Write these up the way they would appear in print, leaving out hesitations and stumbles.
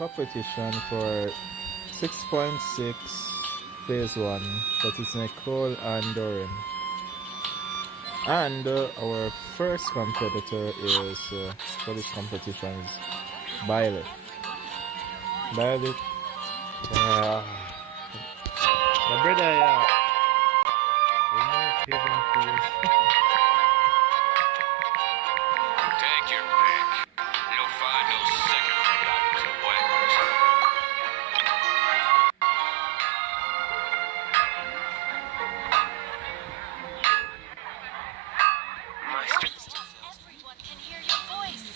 competition for 6.6 phase 1, but it's Nicole and Doran. And our first competitor is for this competition is Violet. Violet. My brother, yeah. Take your pick. You'll find no second-rate items at Wegmans. Everyone can hear your voice.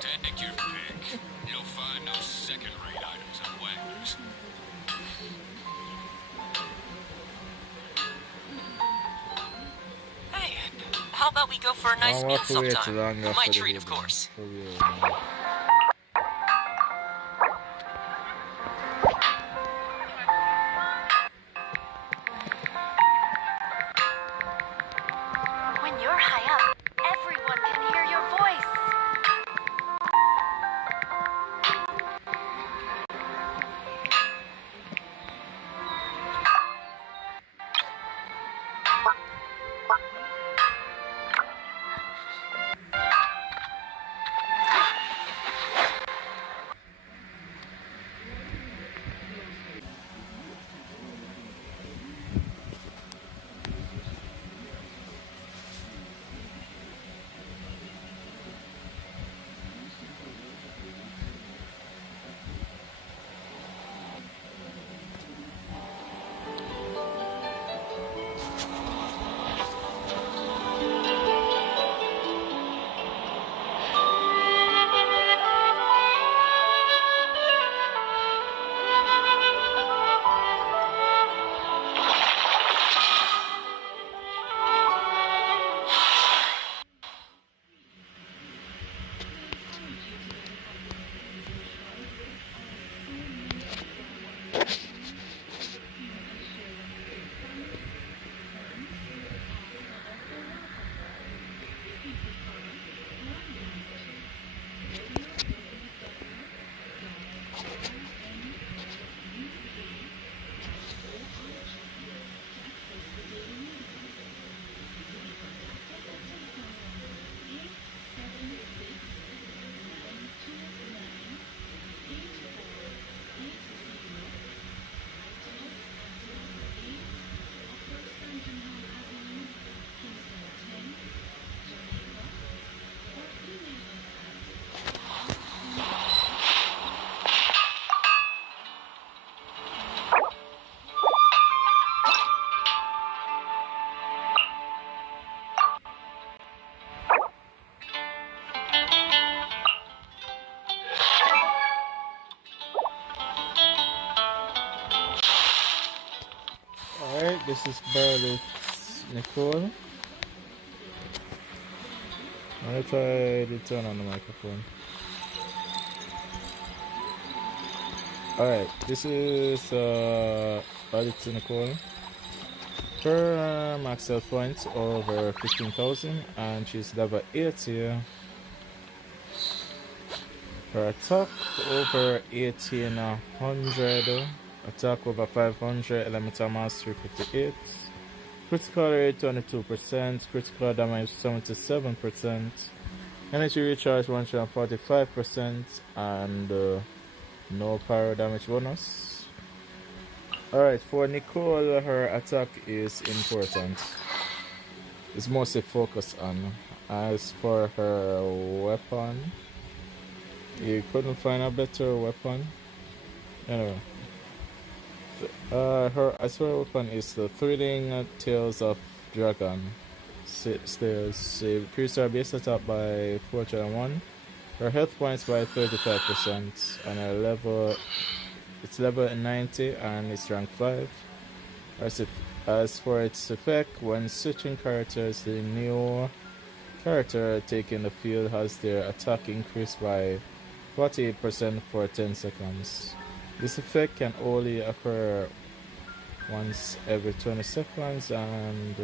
Take your pick. You'll find no second-rate items at Wegmans. Hey, how about we go for a nice meal sometime? My treat, of course. When you're high up, everyone can hear your voice. Alright, this is Violet Nicole. I'm gonna try to turn on the microphone. Alright, this is Violet Nicole. Her max health points over 15,000 and she's level 80. Her attack over 1800. Attack over 500, elemental mastery 58, critical rate 22%, critical damage 77%, energy recharge 145%, and no pyro damage bonus. Alright, for Nicole, her attack is important. It's mostly focused on. As for her weapon, you couldn't find a better weapon. Anyway. Her weapon is the Thrilling Tales of Dragon. Stairs. Increase her base attack by 401. Her health points by 35%. And her level, it's level 90 and it's rank 5. As for its effect, when switching characters, the new character taking the field has their attack increased by 48% for 10 seconds. This effect can only occur once every 20 seconds, and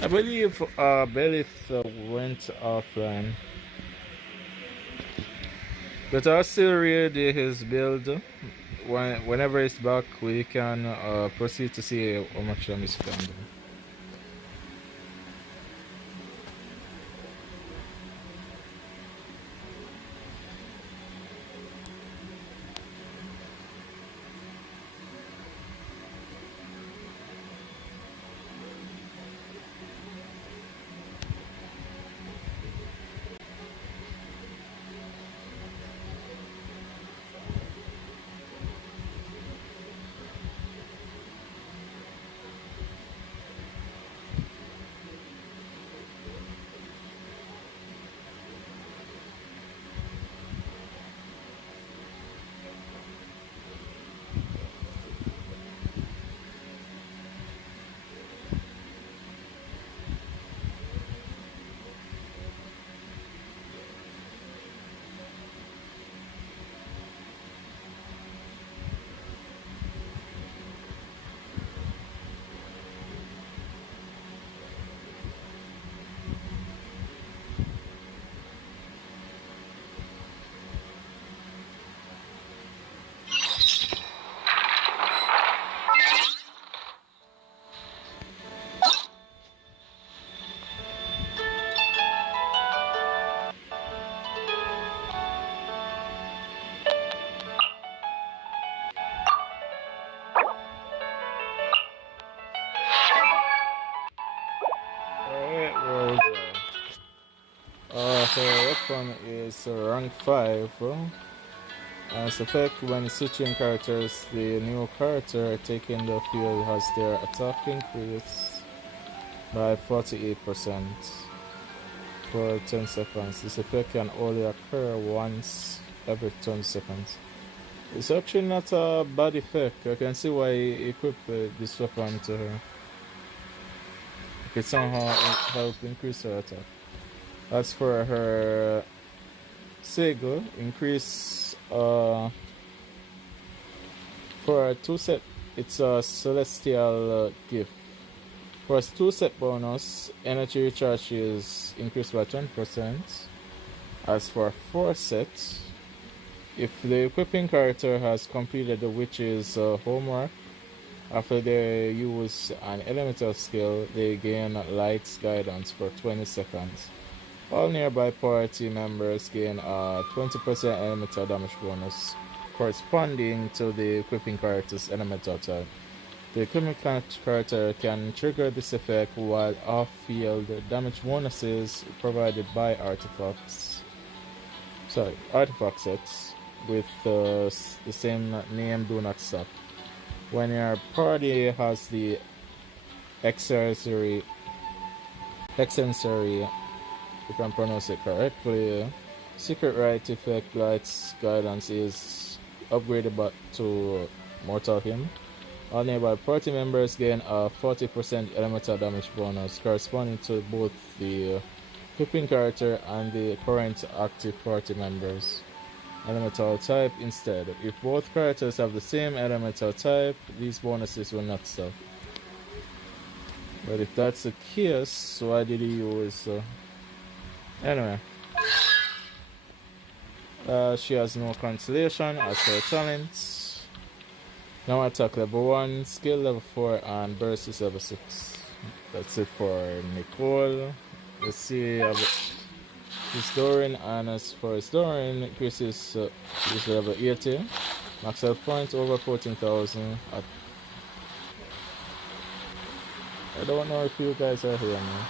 I believe Belith went offline. But I'll still read his build. Whenever it's back, we can proceed to see how much damage he can do. Her weapon is rank 5. As effect, when switching characters, the new character taking the field has their attack increased by 48% for 10 seconds. This effect can only occur once every 20 seconds. It's actually not a bad effect. I can see why he equipped this weapon to her. It could somehow help increase her attack. As for her sigil, increase for a 2-set, it's a celestial gift. For a 2-set bonus, energy recharge is increased by 20%. As for a 4-set, if the equipping character has completed the witch's homework, after they use an elemental skill, they gain Light's Guidance for 20 seconds. All nearby party members gain a 20% elemental damage bonus corresponding to the equipping character's elemental type. The equipping character can trigger this effect while off-field damage bonuses provided by artifact sets with the same name do not stop. When your party has the excensory, if I pronounce it correctly, Secret Rite effect Light's Guidance is upgraded back to Mortal Hymn. All nearby party members gain a 40% elemental damage bonus corresponding to both the equipping character and the current active party members' elemental type instead. If both characters have the same elemental type, these bonuses will not stop. But if that's the case, why did he use... Anyway. She has no constellation as her talents. Now attack level 1, skill level 4, and burst is level 6. That's it for Nicole. Let's see his Doran, and as for his Doran, increases is level 80. Max health points over 14,000. I don't know if you guys are here now.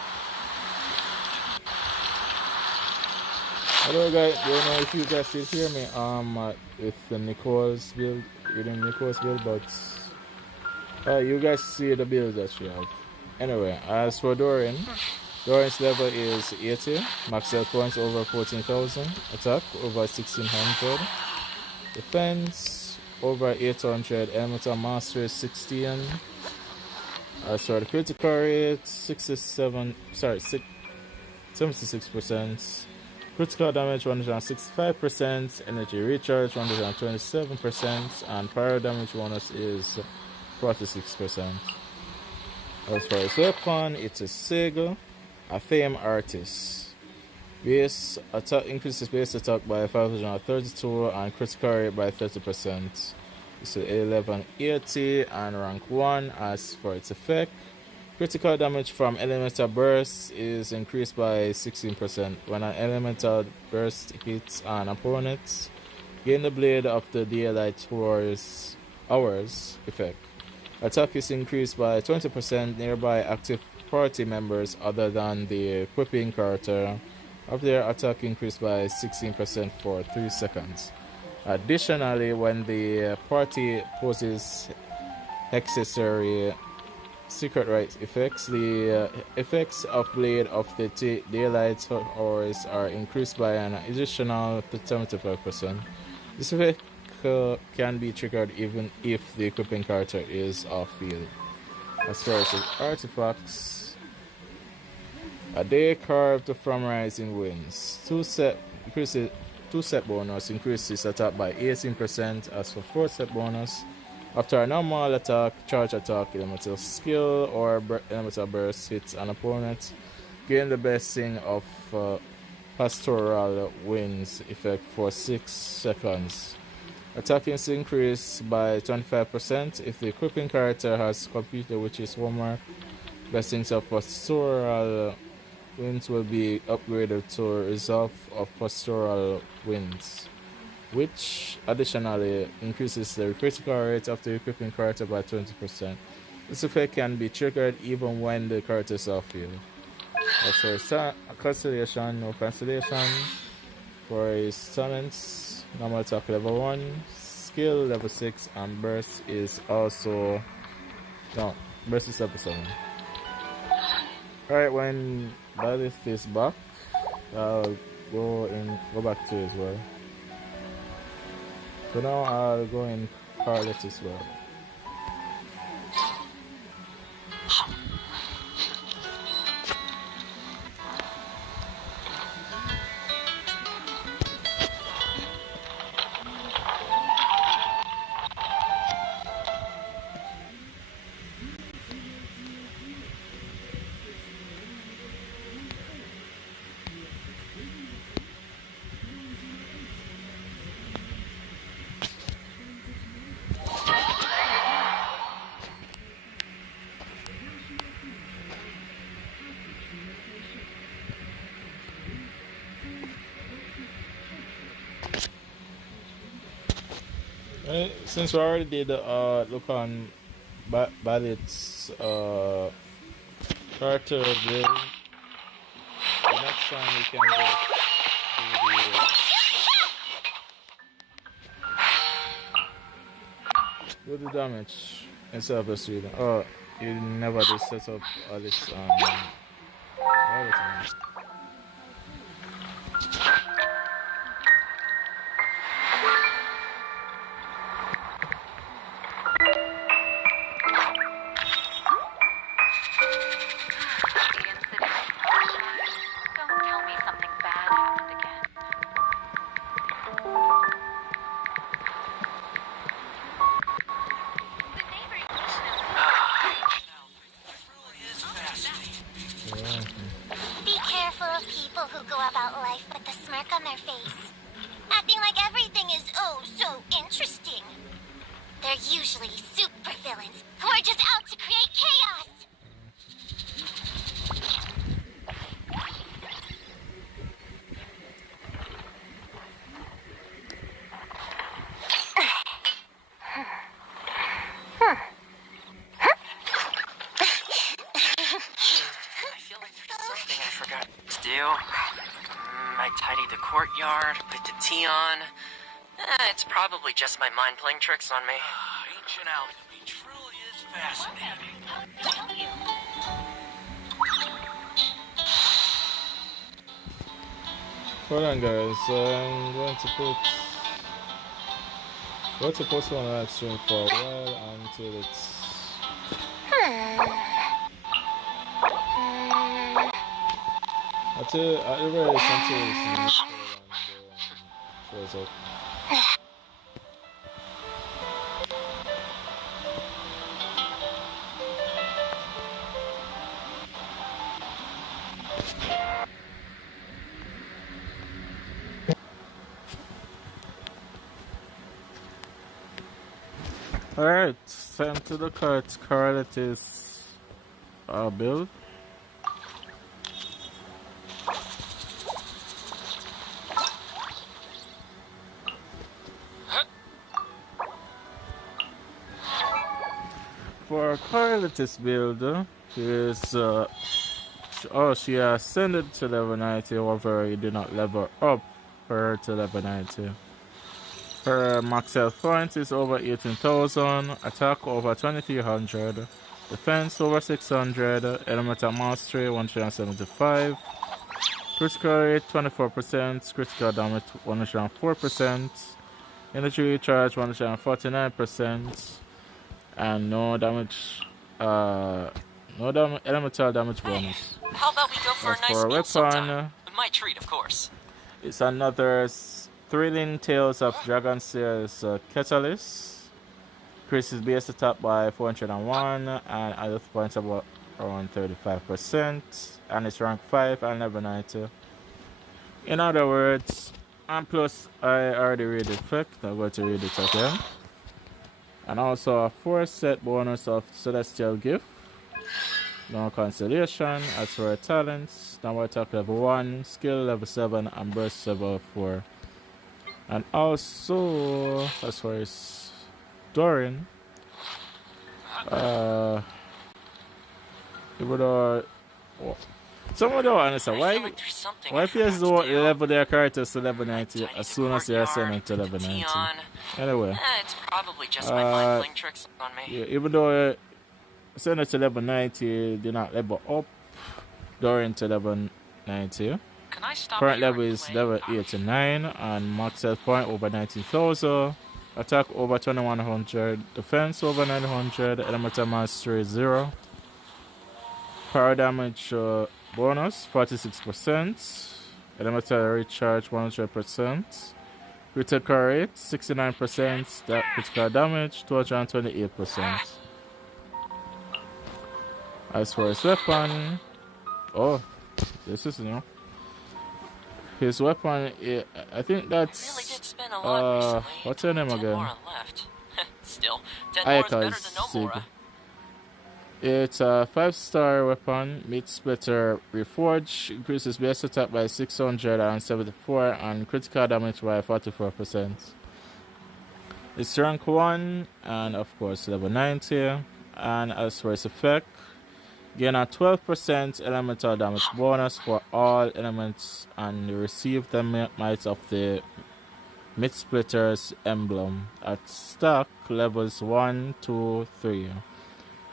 I don't know if you guys still hear me with the Nicole's build, but you guys see the build that she have. Anyway, as for Doran, Doran's level is 80, max health points over 14,000, attack over 1600, defense over 800, elemental mastery 16. As for the critical rate, 76%. Critical damage 165%, energy recharge 127%, and pyro damage bonus is 46%. As far as weapon, it's a Sig, a Fame Artist. Base attack increases base attack by 532 and critical rate by 30%. It's a 1180 and rank 1. As for its effect, critical damage from elemental burst is increased by 16%. When an elemental burst hits an opponent, gain the blade of the daylight hours effect. Attack is increased by 20%. Nearby active party members other than the equipping character of their attack increased by 16% for 3 seconds. Additionally, when the party poses accessory secret right effects, the effects of Blade of the Daylight Hours are increased by an additional 75%. This effect can be triggered even if the equipping character is off-field. As far as the artifacts, a day carved from rising winds. 2 set bonus increases attack by 18%. As for 4 set bonus, after a normal attack, charge attack, elemental skill, or elemental burst hits an opponent, gain the blessing of pastoral winds effect for 6 seconds. Attacking is increased by 25% if the equipping character has completed Witch's Homework. Blessings of pastoral winds will be upgraded to Resolve of Pastoral Winds, which additionally increases the critical rate of the equipping character by 20%. This effect can be triggered even when the character is off-field. As for cancellation, no cancellation. For his talents, normal attack level 1, skill level 6, and burst is also... no, burst is level 7. Alright, when Balith is back, I'll go back to it as well. So now I'll go in Carlet as well. Since we already did look on Ballet's character build, the next time we can go to do the damage instead of the student. Oh, you never did set up all this everything. Be careful of people who go about life with a smirk on their face, acting like everything is oh so interesting. They're usually supervillains who are just out to create chaos. I tidied the courtyard, put the tea on. It's probably just my mind playing tricks on me. Ancient alchemy truly is fascinating. Hold on, guys. I'm going to post on that stream for a while until it's. Until at the very least until the season is shows up. Alright, time to look at Correlate's build. For Correlate's build, is she ascended to level 90, however you did not level up her to level 90. Her max health point is over 18,000, attack over 2300, defense over 600, elemental mastery 175, critical rate 24%, critical damage 104%, energy recharge 149%, and no elemental damage bonus. How about we go for As a nice for a meal weapon, sometime? My treat, of course. it's another Thrilling Tales of Dragon Slayer's Catalyst. Increases base attack by 401 and health points about around 35%. And it's rank 5 and level 90. In other words, and plus I already read the effect, I'm going to read it again. And also a 4-set bonus of Celestial Gift. No consolation. As for her talents, number attack level 1, skill level 7, and burst level 4. And also, as far as Doran, even though someone don't understand why players don't level their characters to level 90 as soon as they are sending to level 90. Anyway, it's probably just my mind playing tricks on me. yeah, even though send it to level 90, do not level up Doran to level 90. Current level is level 89 and max health point over 19,000, attack over 2100, defense over 900, elemental mastery 0, power damage bonus 46%, elemental recharge 100%, critical rate 69%, critical damage 228%. As for his weapon, this is new. His weapon, I think that's really did spend a lot recently. What's her name 10 again? more left. Still, 10 more is better than no more. It's a 5-star weapon, meat splitter reforge, increases base attack by 674 and critical damage by 44%. It's rank 1 and of course level 90. And as for its effect, gain a 12% elemental damage bonus for all elements and receive the might of the Mid-Splitter's emblem at stack levels 1, 2, 3.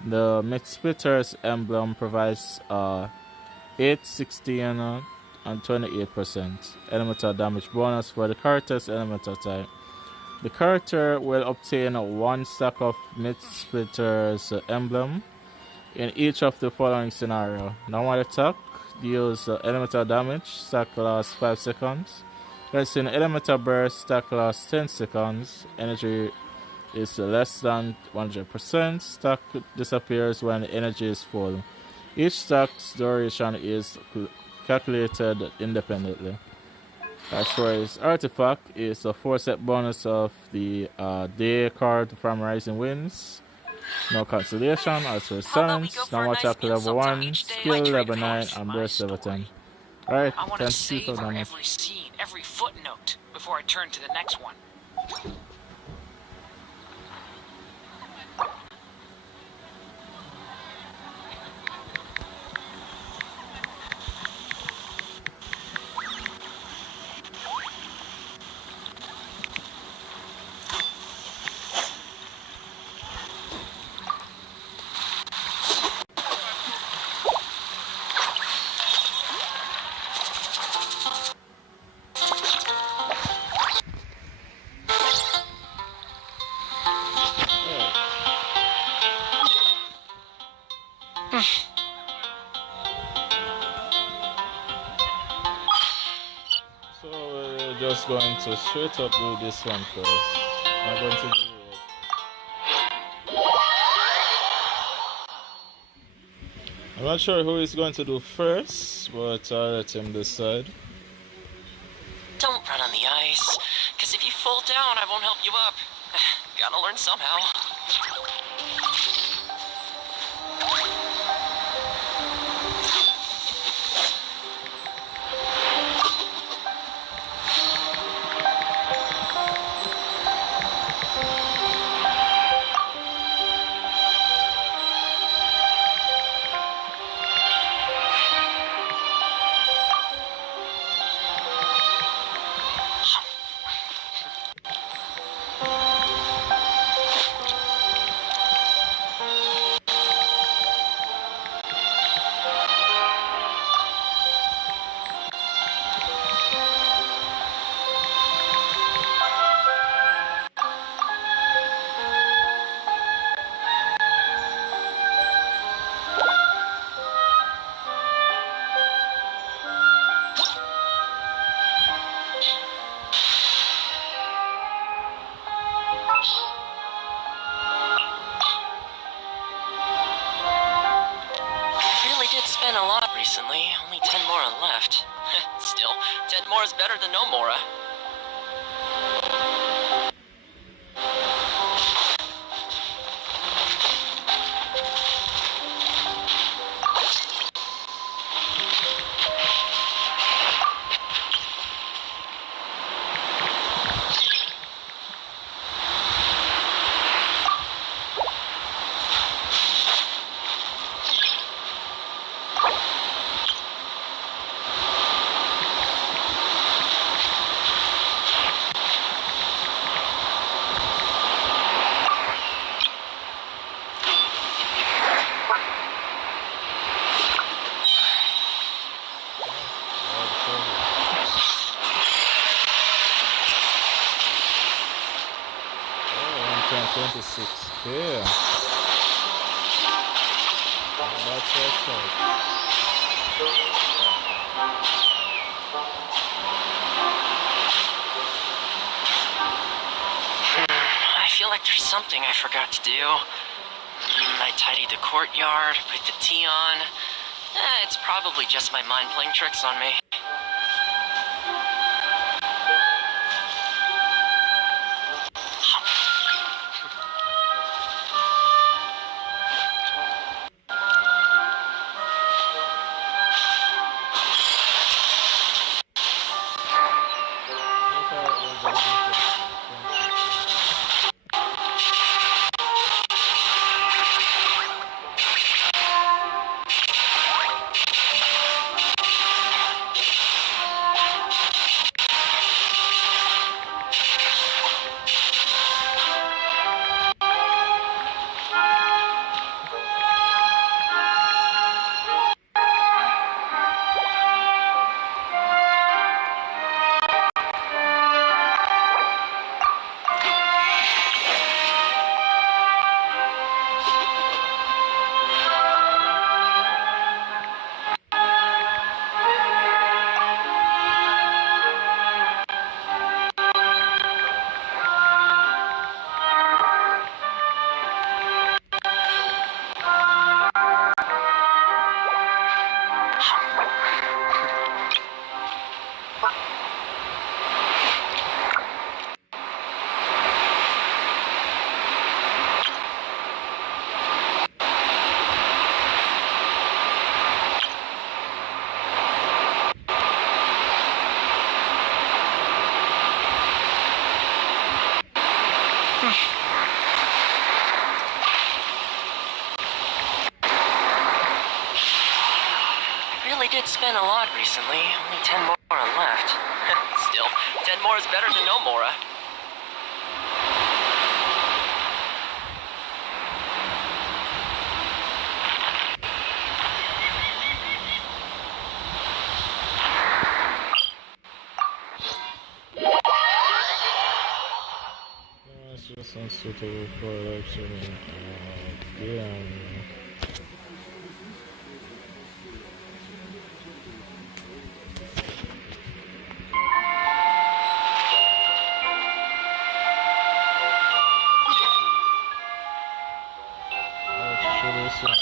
The Mid-Splitter's emblem provides 8, 16, and 28% elemental damage bonus for the character's elemental type. The character will obtain 1 stack of Mid-Splitter's emblem in each of the following scenario. Normal attack deals elemental damage, stack lasts 5 seconds. Pressing elemental burst, stack lasts 10 seconds. Energy is less than 100%. Stack disappears when energy is full. Each stack's duration is calculated independently. As for his artifact, it's a 4-set bonus of the day card from Rising Winds. No cancellation. As for silence, normal attack level 1, skill level 9, and burst level 10. Alright, I want to savor every scene, every footnote, before I turn to the next one. just going to straight up do this one first. I'm going to do it. I'm not sure who he's going to do first, but I'll let him decide. Don't run on the ice, because if you fall down, I won't help you up. Gotta learn somehow. Spent a lot recently, only 10 more are left. Still, 10 more is better than no more. Yeah. That's right. I feel like there's something I forgot to do. I tidied the courtyard, put the tea on. It's probably just my mind playing tricks on me. Spent a lot recently, only 10 more are left. Still, 10 more is better than no more. It's just unsuitable for live streaming. Yeah. this one.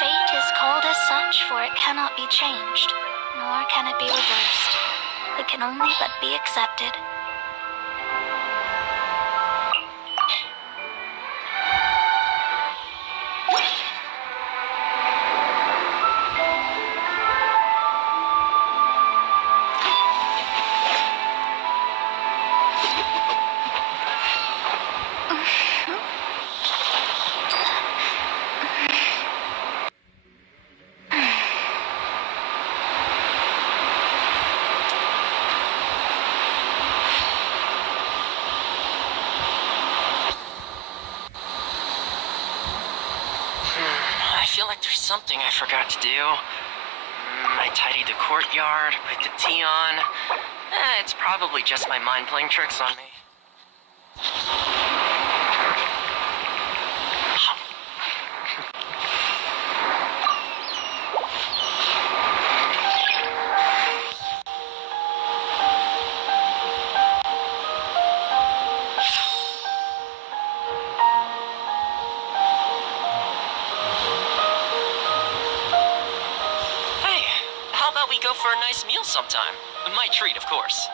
Fate is called as such, for it cannot be changed, nor can it be reversed. It can only but be accepted. I feel like there's something I forgot to do. I tidied the courtyard, put the tea on. It's probably just my mind playing tricks on me. Hey, how about we go for a nice meal sometime? My treat, of course.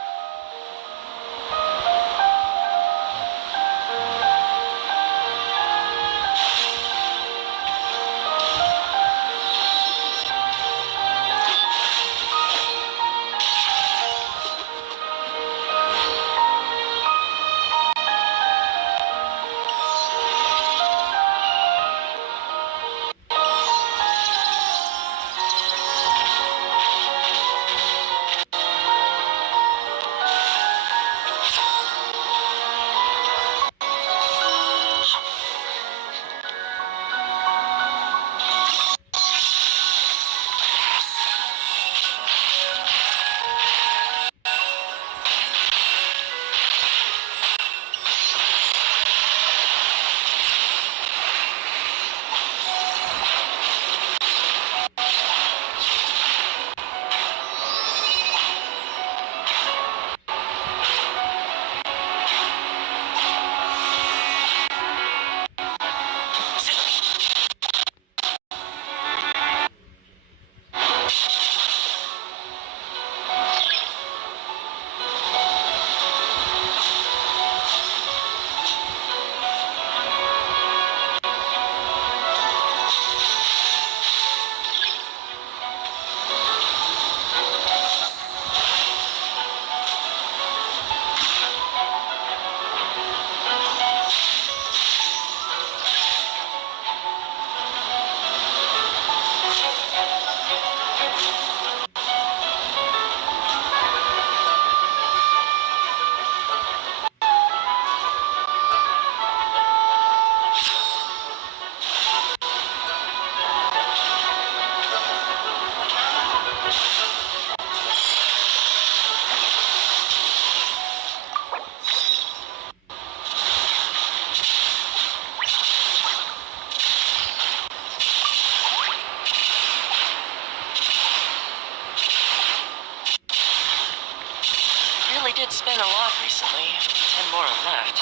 Did spend a lot recently. Only 10 Mora left.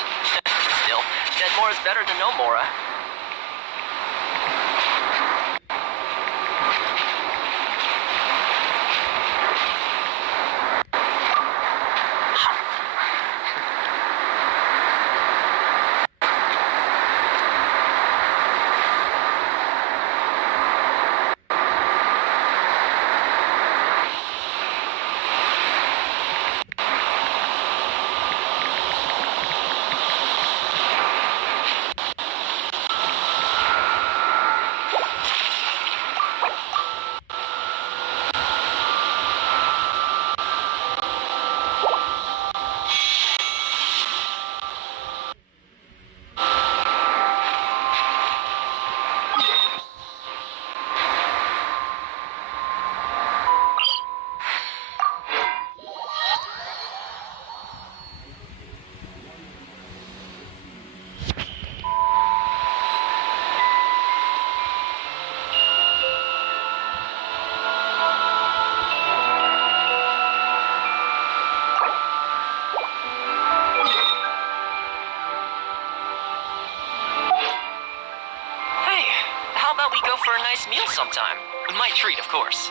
Still, 10 Mora is better than no Mora. for a nice meal sometime. My treat, of course.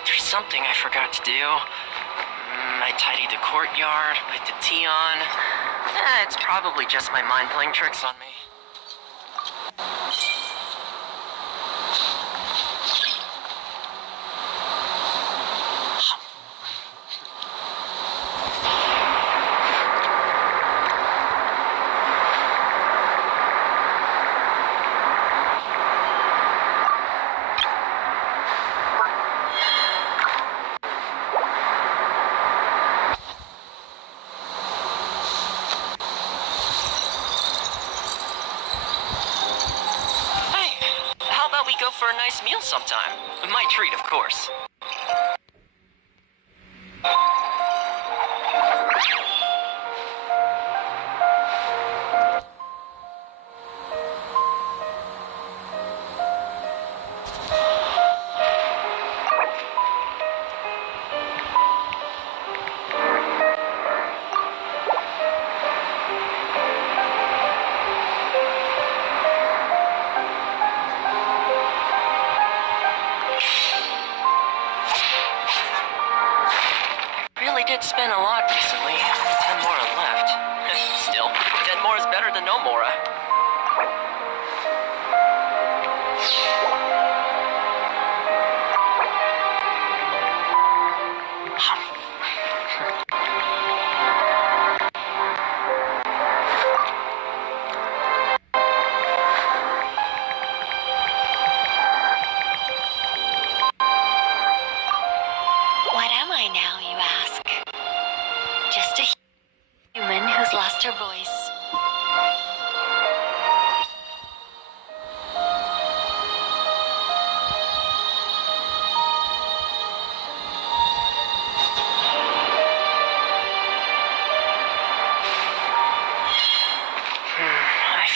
like there's something I forgot to do. I tidied the courtyard, put the tea on. It's probably just my mind playing tricks on me. Go for a nice meal sometime. My treat, of course. Did spend a lot recently. 10 more left. Still, 10 more is better than no more.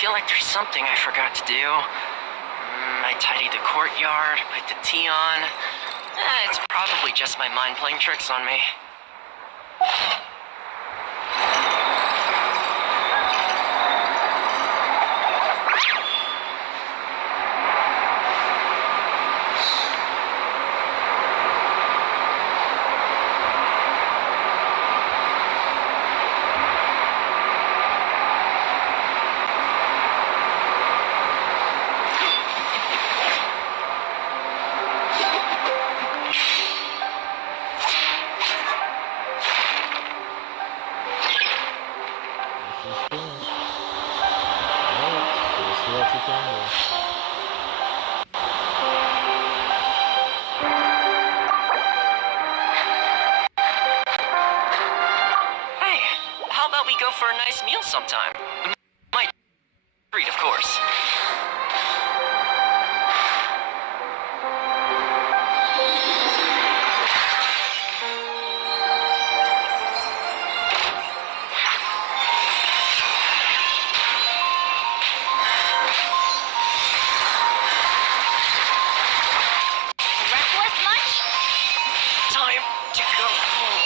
feel like there's something I forgot to do. I tidied the courtyard, put the tea on. It's probably just my mind playing tricks on me. Hey, how about we go for a nice meal sometime? My treat, of course. Reckless much? Time to go home.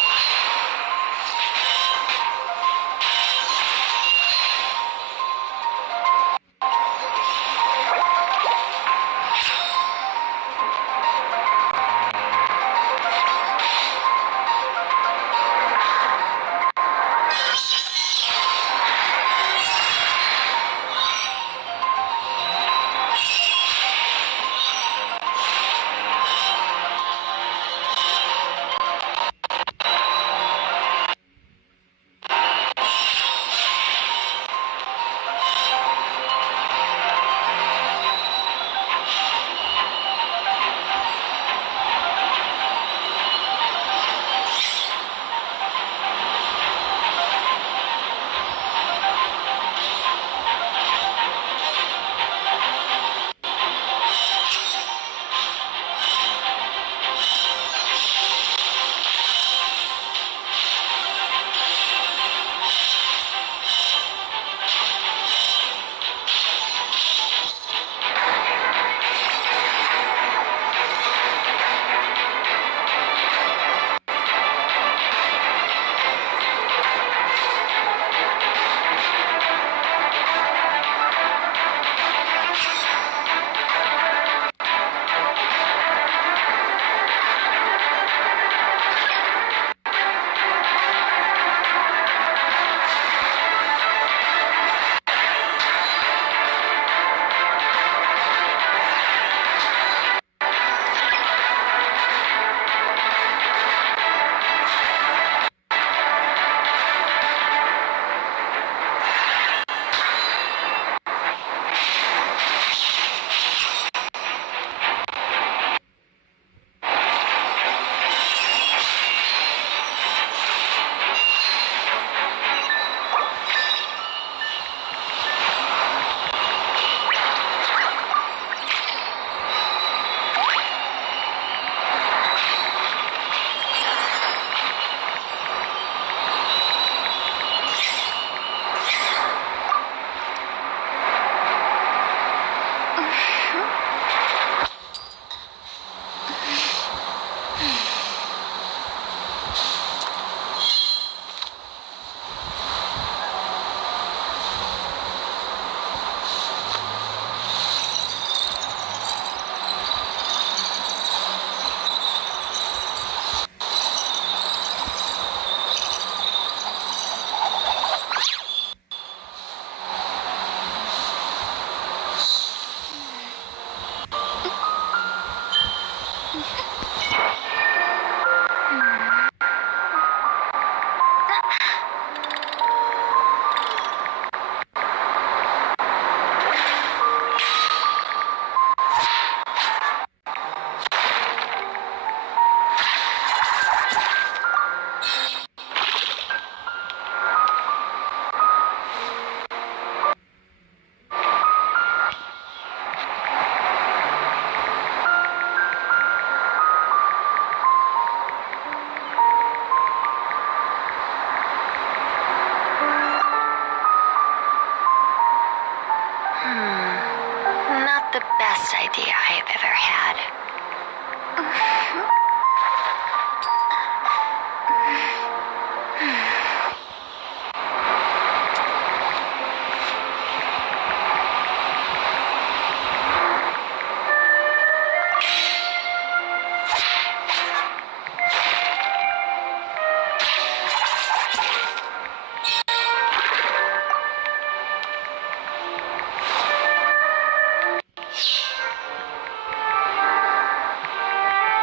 The best idea I've ever had.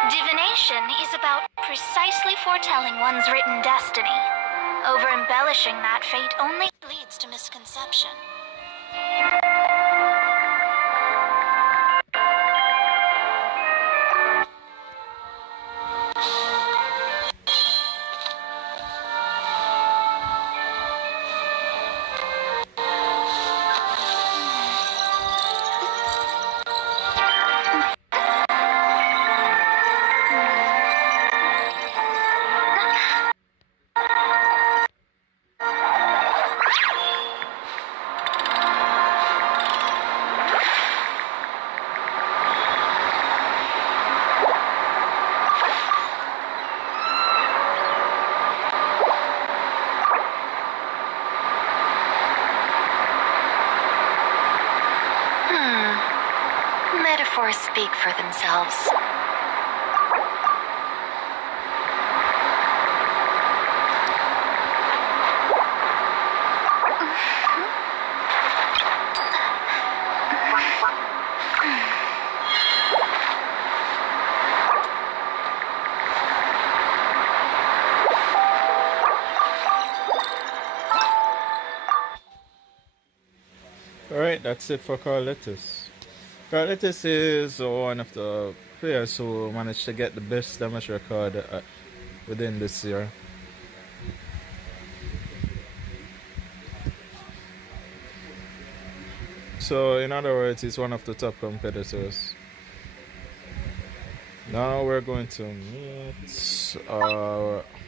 Divination is about precisely foretelling one's written destiny. Over-embellishing that fate only leads to misconception. Metaphors speak for themselves. Alright, that's it for Carletus. Carletus is one of the players who managed to get the best damage record within this year. So, in other words, he's one of the top competitors. Now we're going to meet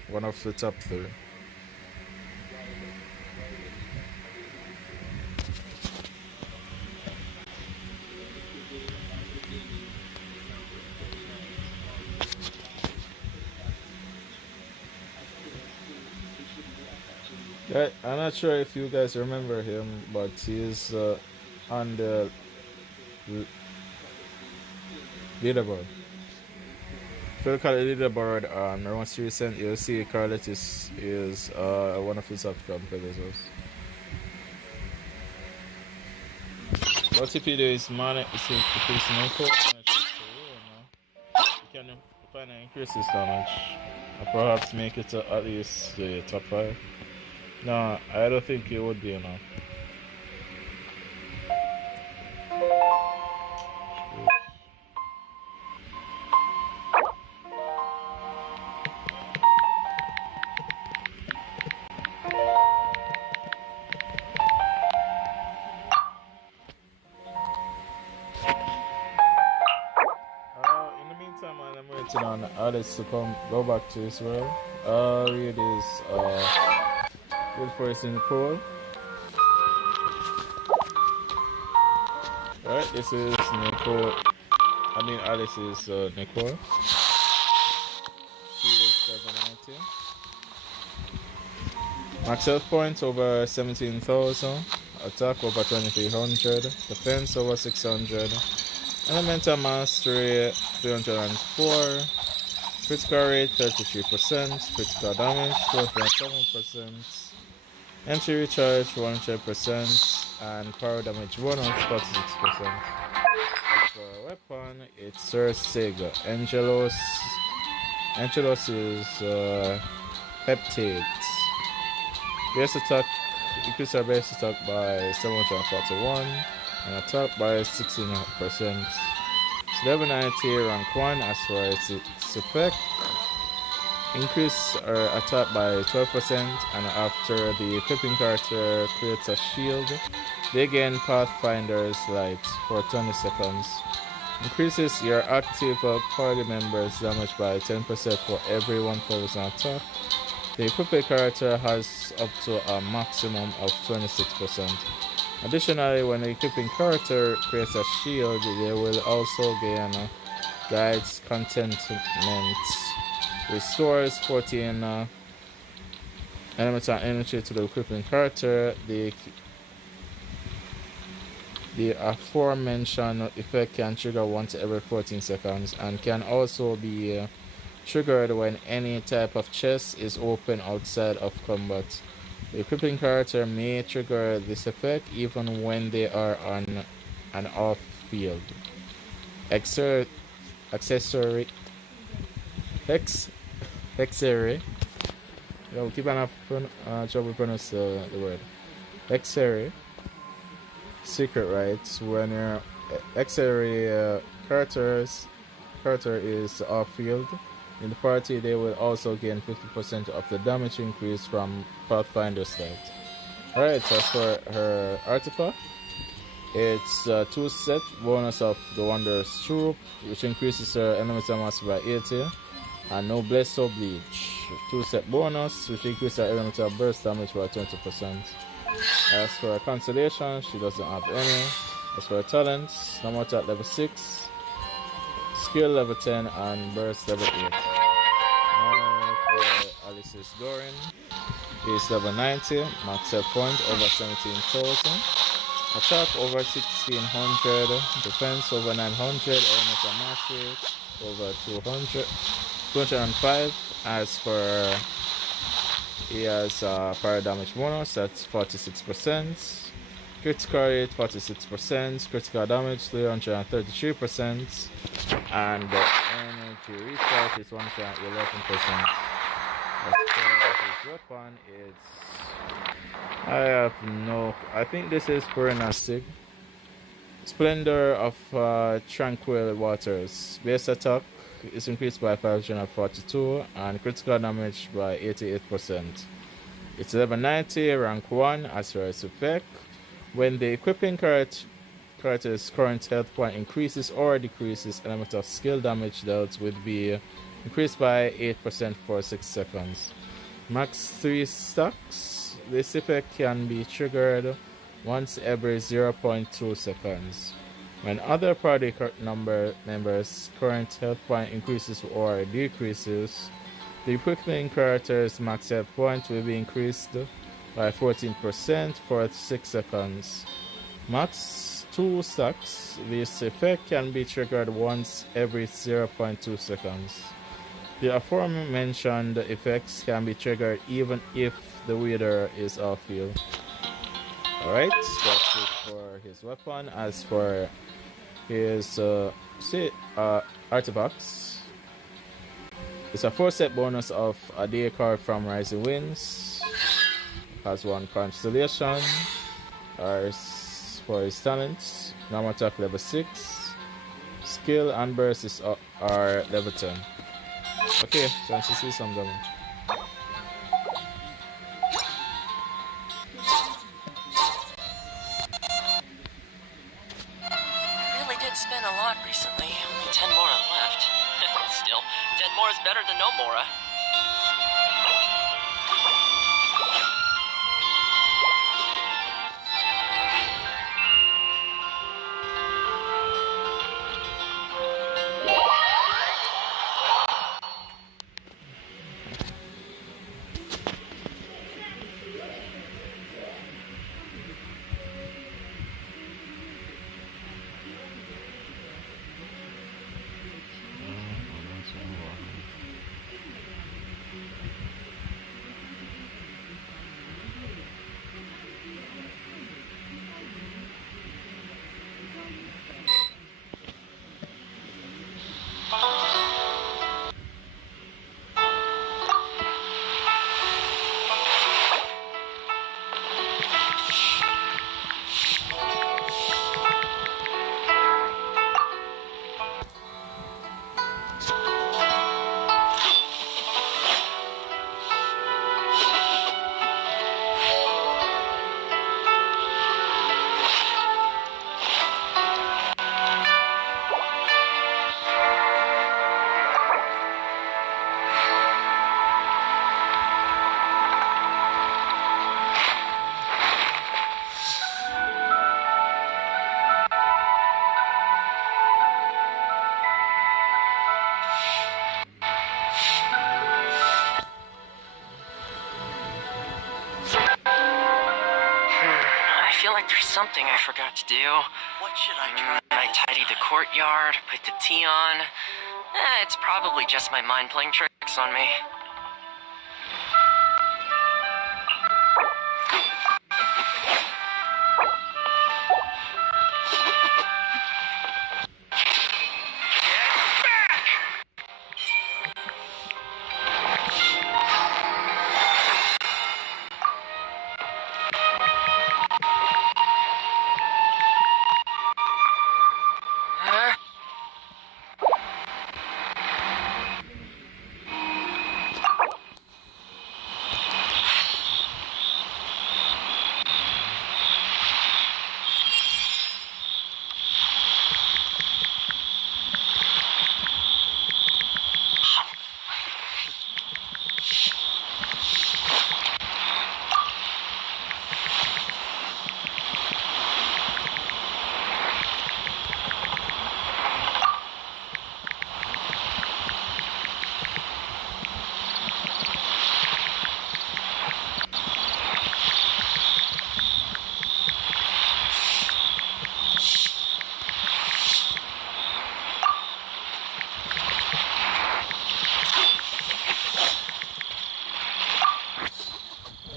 one of the top three. I'm not sure if you guys remember him, but he's on the leaderboard. If you look at the leaderboard, the most recent, you'll see Carletus is one of the top competitors. What if you do is if it's no code, you can find and increase his damage, or perhaps make it to at least the top 5. No, I don't think it would be enough. In the meantime, while I'm waiting on Alice to go back to Israel, read his good first in the pool. Alright, this is Nicole. Alice is Nicole. She is 790. Max health points over 17,000. Attack over 2300. Defense over 600. Elemental mastery 304. Critical rate 33%. Critical damage 12.7%. Entry recharge 100%, and power damage 146%. For a weapon, it's Sir Sig. Angelos is Peptide. Base attack, increase our base attack by 741, and attack by 16%. 1190 rank 1 as for its effect. Increase our attack by 12%, and after the equipping character creates a shield, they gain Pathfinder's Light for 20 seconds. Increases your active party members' damage by 10% for every 1000 attack. The equipping character has up to a maximum of 26%. Additionally, when the equipping character creates a shield, they will also gain guides contentment, restores 14 elements and energy to the equipping character. The aforementioned effect can trigger once every 14 seconds and can also be triggered when any type of chest is open outside of combat. The equipping character may trigger this effect even when they are on an off-field. Accessory we keep on trouble pronounce the word. Accessory secret rights when your auxiliary character is off-field in the party, they will also gain 50% of the damage increase from Pathfinder stats. Alright, so as for her artifact, it's a 2-set bonus of the Wanderer's Troop, which increases her elemental mass by 80, and Noblesse Oblige, 2-set bonus, which increases her elemental burst damage by 20%. As for her consolation, she doesn't have any. As for her talents, normal attack level 6, skill level 10, and burst level 8. Now for Alice's Doran, is level 90, max set point over 17,000, attack over 1600, defense over 900, elemental mastery over 205. As for he has fire damage bonus, that's 46%. Critical rate 46%. Critical damage 333%. And the energy recharge is 111%. As for his weapon, I think this is Pernastig. Splendor of Tranquil Waters. Base attack is increased by 542 and critical damage by 88%. It's level 90, rank 1 as for its effect. When the equipping character's current health point increases or decreases, elemental skill damage dealt will be increased by 8% for 6 seconds. Max 3 stacks. This effect can be triggered once every 0.2 seconds. When other party members' current health point increases or decreases, the equipping character's max health point will be increased by 14% for 6 seconds. Max 2 stacks. This effect can be triggered once every 0.2 seconds. The aforementioned effects can be triggered even if the wielder is off-field. Alright, that's it for his weapon. As for his artifacts, it's a 4-set bonus of a day card from Rising Winds. Has 1 constellation. For his talents, normal attack level 6, skill and burst are level 10. Okay, time to see some damage. Spent a lot recently. Only 10 Mora left. Still, 10 more is better than no Mora. something I forgot to do. What should I try? I tidied the courtyard, put the tea on. It's probably just my mind playing tricks on me.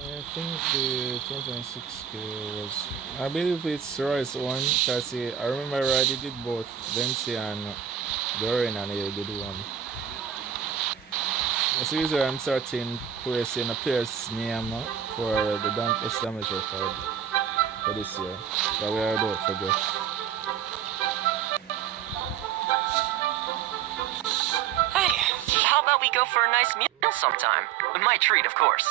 I think the 2026 skill was, I believe it's Roy's one, because I remember I already did both Dempsey and Dorian, and he did one. So usually I'm starting placing a player's name for the damage record for this year, but we are don't forget. Hey, how about we go for a nice meal sometime? My treat, of course.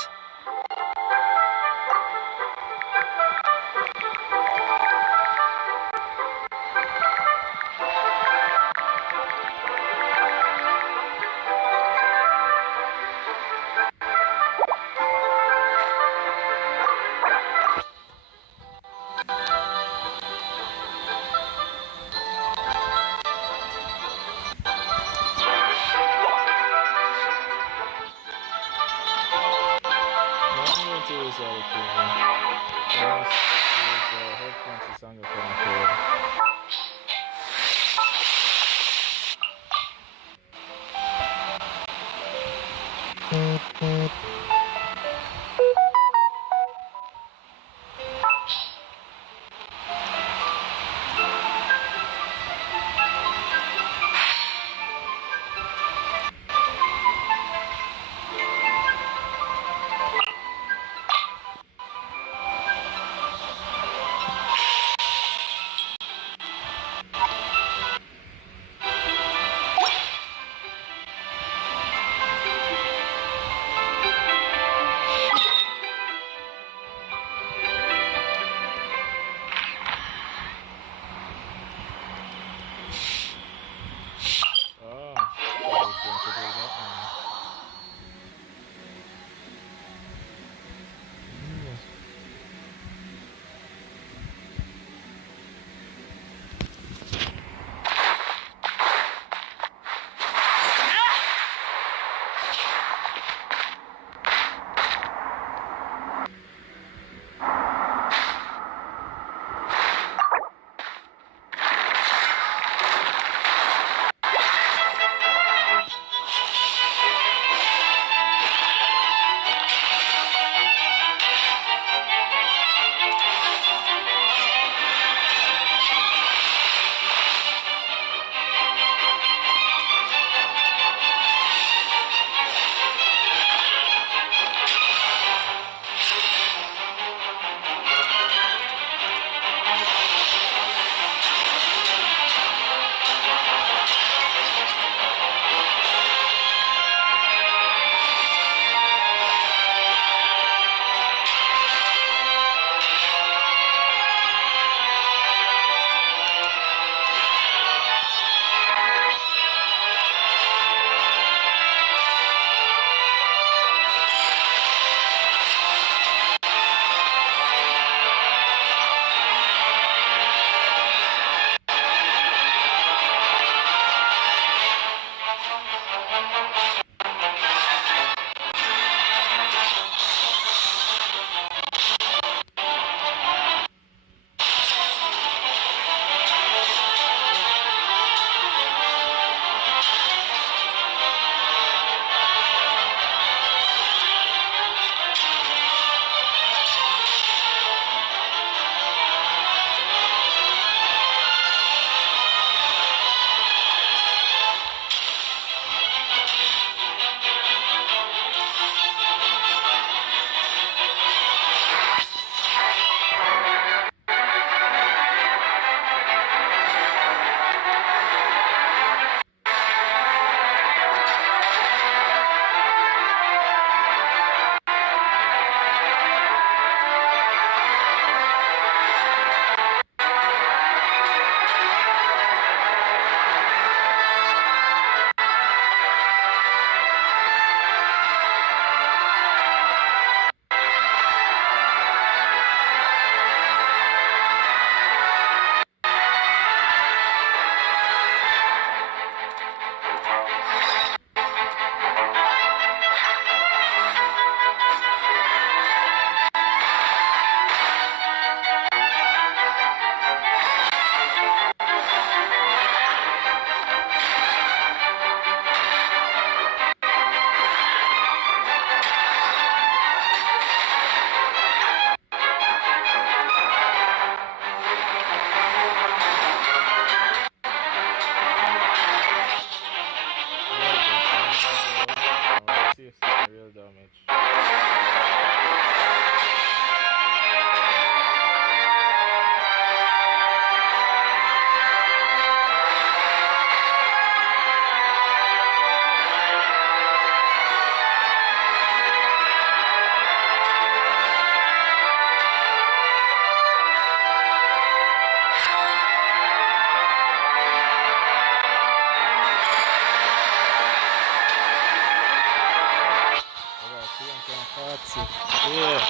Yeah.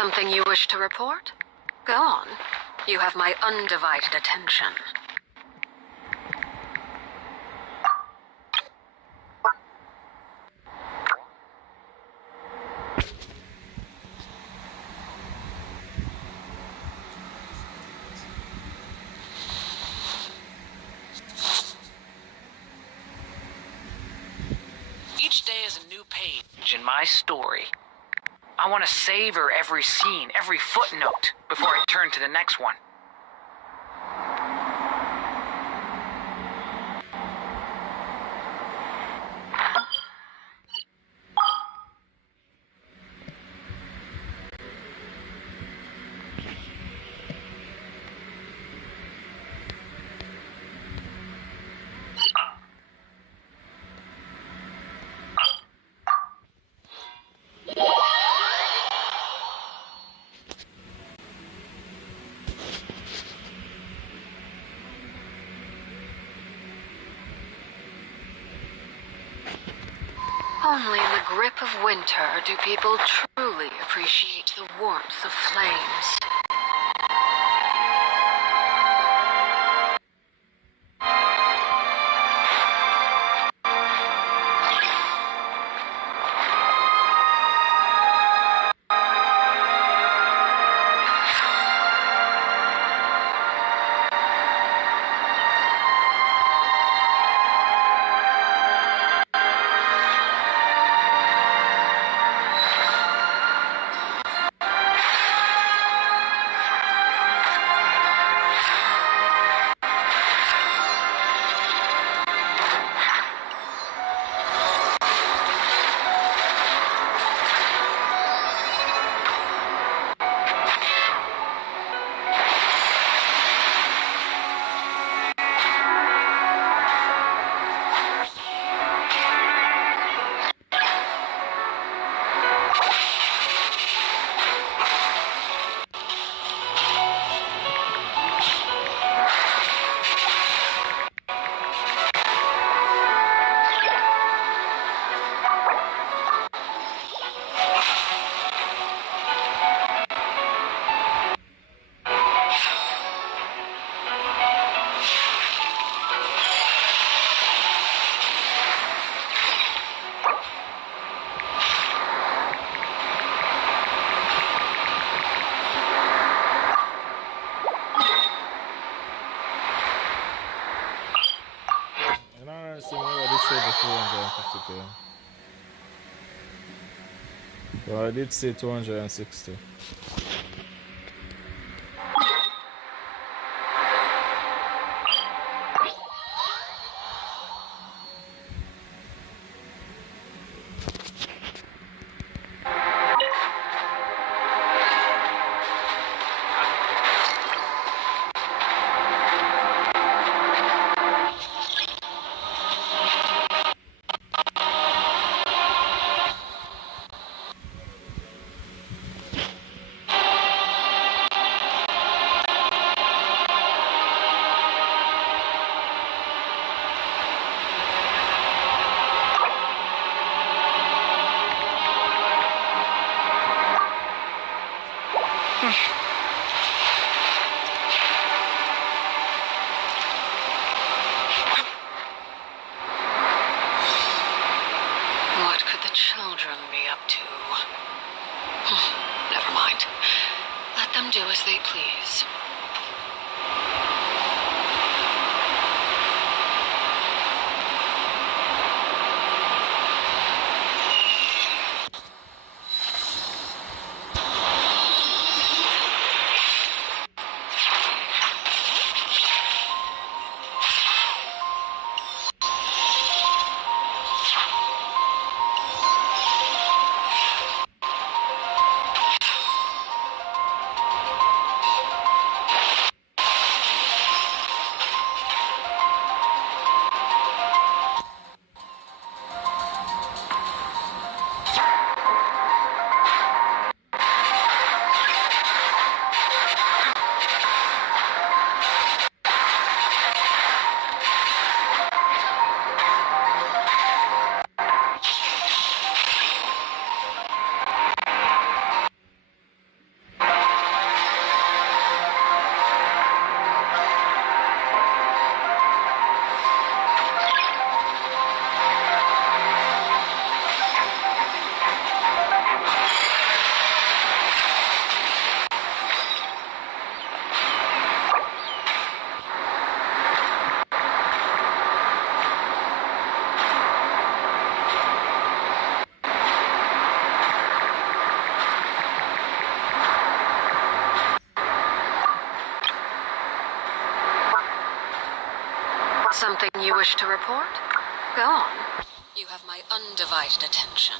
Something you wish to report? Go on. You have my undivided attention. Each day is a new page in my story. I want to savor every scene, every footnote, before I turn to the next one. Only in the grip of winter do people truly appreciate the warmth of flames. Well, I did say 260. What could the children be up to? Never mind. Let them do as they please. Something you wish to report? Go on. You have my undivided attention.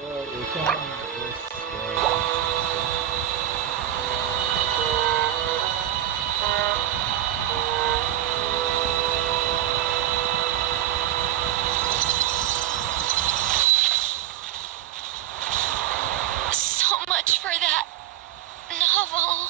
Well, we can just So much for that novel.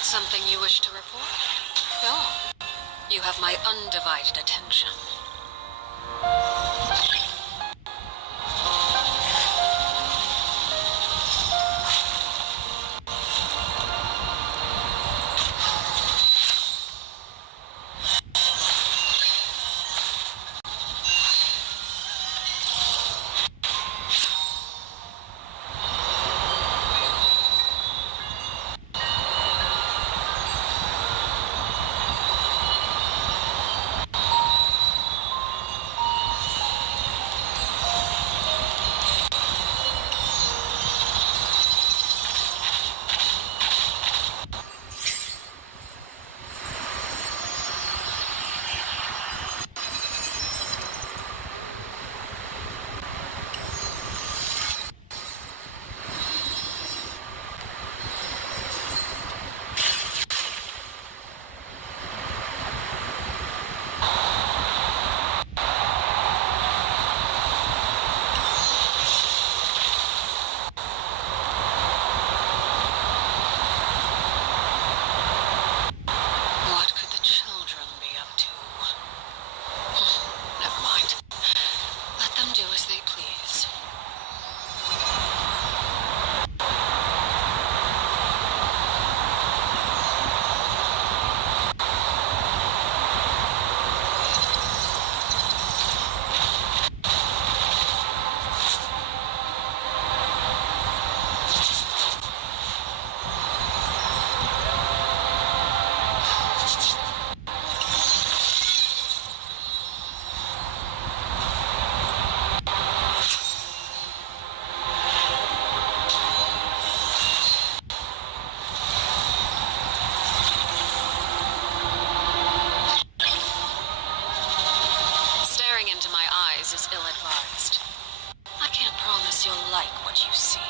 Something you wish to report? Go on. You have my undivided attention. Looking into my eyes is ill-advised. I can't promise you'll like what you see.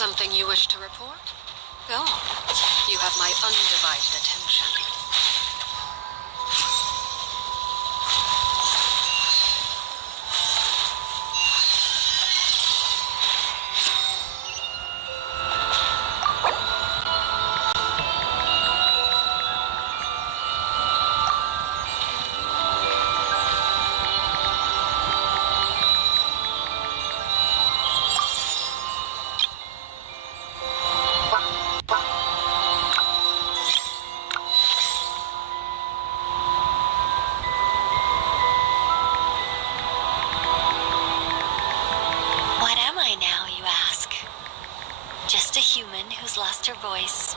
Something you wish to report? Go on. You have my undivided attention. What am I now, you ask? Just a human who's lost her voice.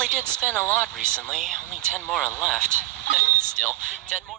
really did spend a lot recently. Only 10 more are left. Still, 10 more.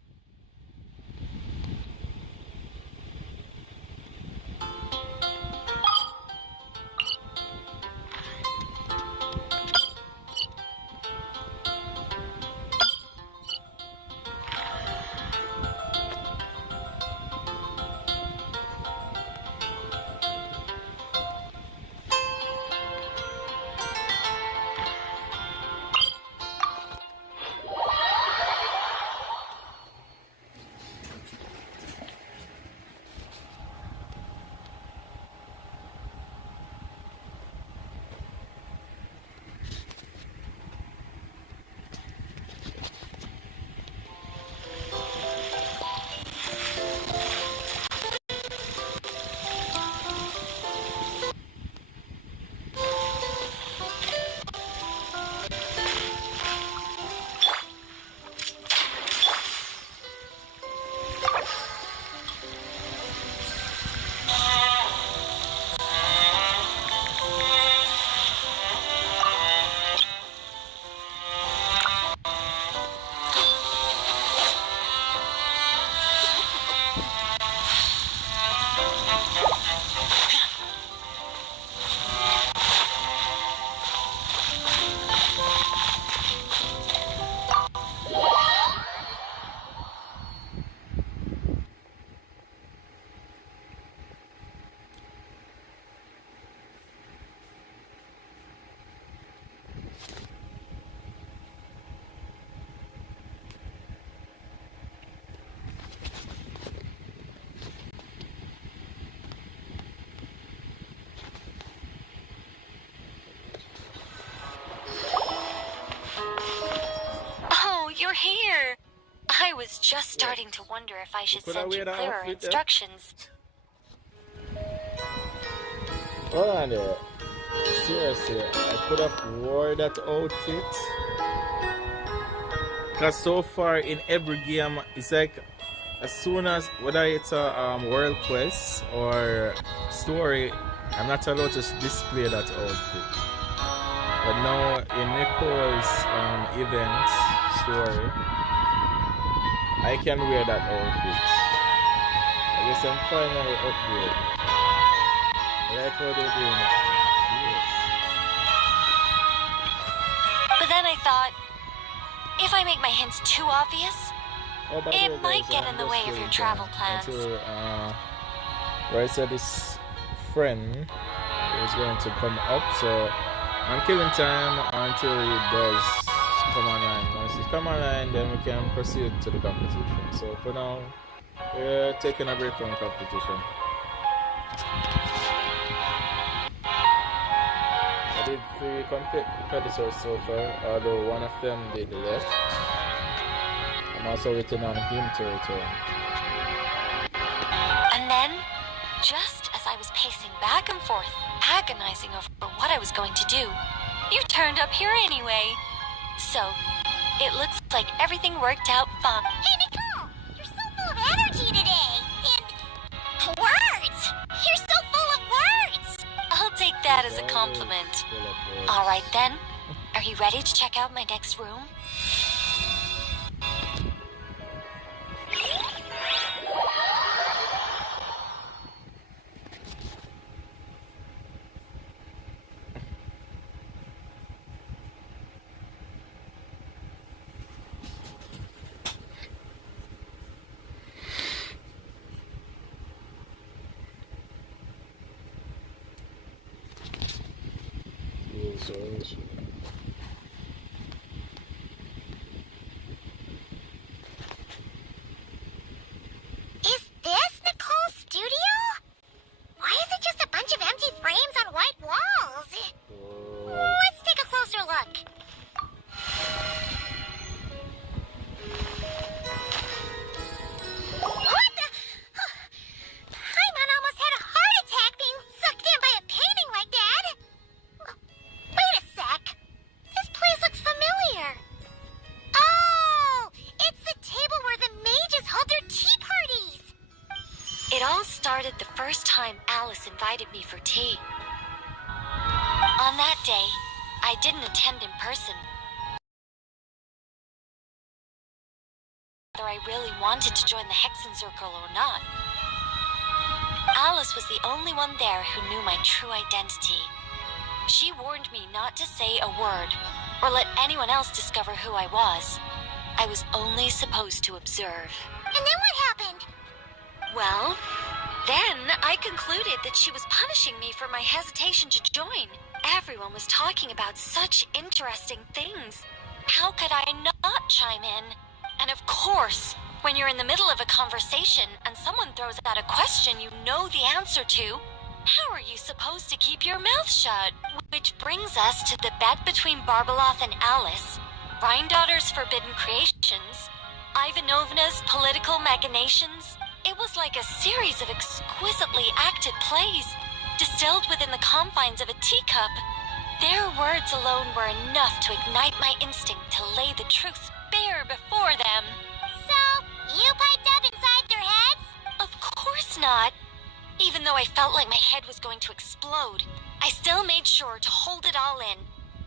You're here! I was just starting to wonder if I should send you clearer instructions. Hold on there. Seriously, I could have wore that outfit. Because so far in every game, it's like as soon as, whether it's a world quest or story, I'm not allowed to display that outfit. But now in Nicole's event story, I can wear that outfit. I guess I'm finally upgraded. I like how they're doing it. Yes. But then I thought, if I make my hints too obvious, it might get in the way of your travel plans. Where I said this friend is going to come up, so I'm killing time until he does come online. Once he come online, then we can proceed to the competition. So for now, we're taking a break from competition. I did 3 competitors so far, although one of them did left. I'm also waiting on him to return. And then, just as I was pacing back and forth, agonizing over what I was going to do, you turned up here anyway. So, it looks like everything worked out fine. Hey, Nicole! You're so full of energy today! And words! You're so full of words! I'll take that as a compliment. Alright then, are you ready to check out my next room? Is this Nicole's studio? Why is it just a bunch of empty frames on white walls? Let's take a closer look. What the? Paimon almost had a heart attack being sucked in by a painting like that. Wait a sec. This place looks familiar. Oh, it's the table where the mages hold their tea parties. It all started the first time Alice invited me for tea. On that day, I didn't attend in person, whether I really wanted to join the Hexen Circle or not. Alice was the only one there who knew my true identity. She warned me not to say a word or let anyone else discover who I was. I was only supposed to observe. And then what happened? Well, then I concluded that she was punishing me for my hesitation to join. Everyone was talking about such interesting things. How could I not chime in? And of course, when you're in the middle of a conversation and someone throws out a question you know the answer to, how are you supposed to keep your mouth shut? Which brings us to the bet between Barbeloth and Alice, Rhindaughter's forbidden creations, Ivanovna's political machinations. It was like a series of exquisitely acted plays, distilled within the confines of a teacup. Their words alone were enough to ignite my instinct to lay the truth bare before them. So, you piped up inside their heads? Of course not. Even though I felt like my head was going to explode, I still made sure to hold it all in.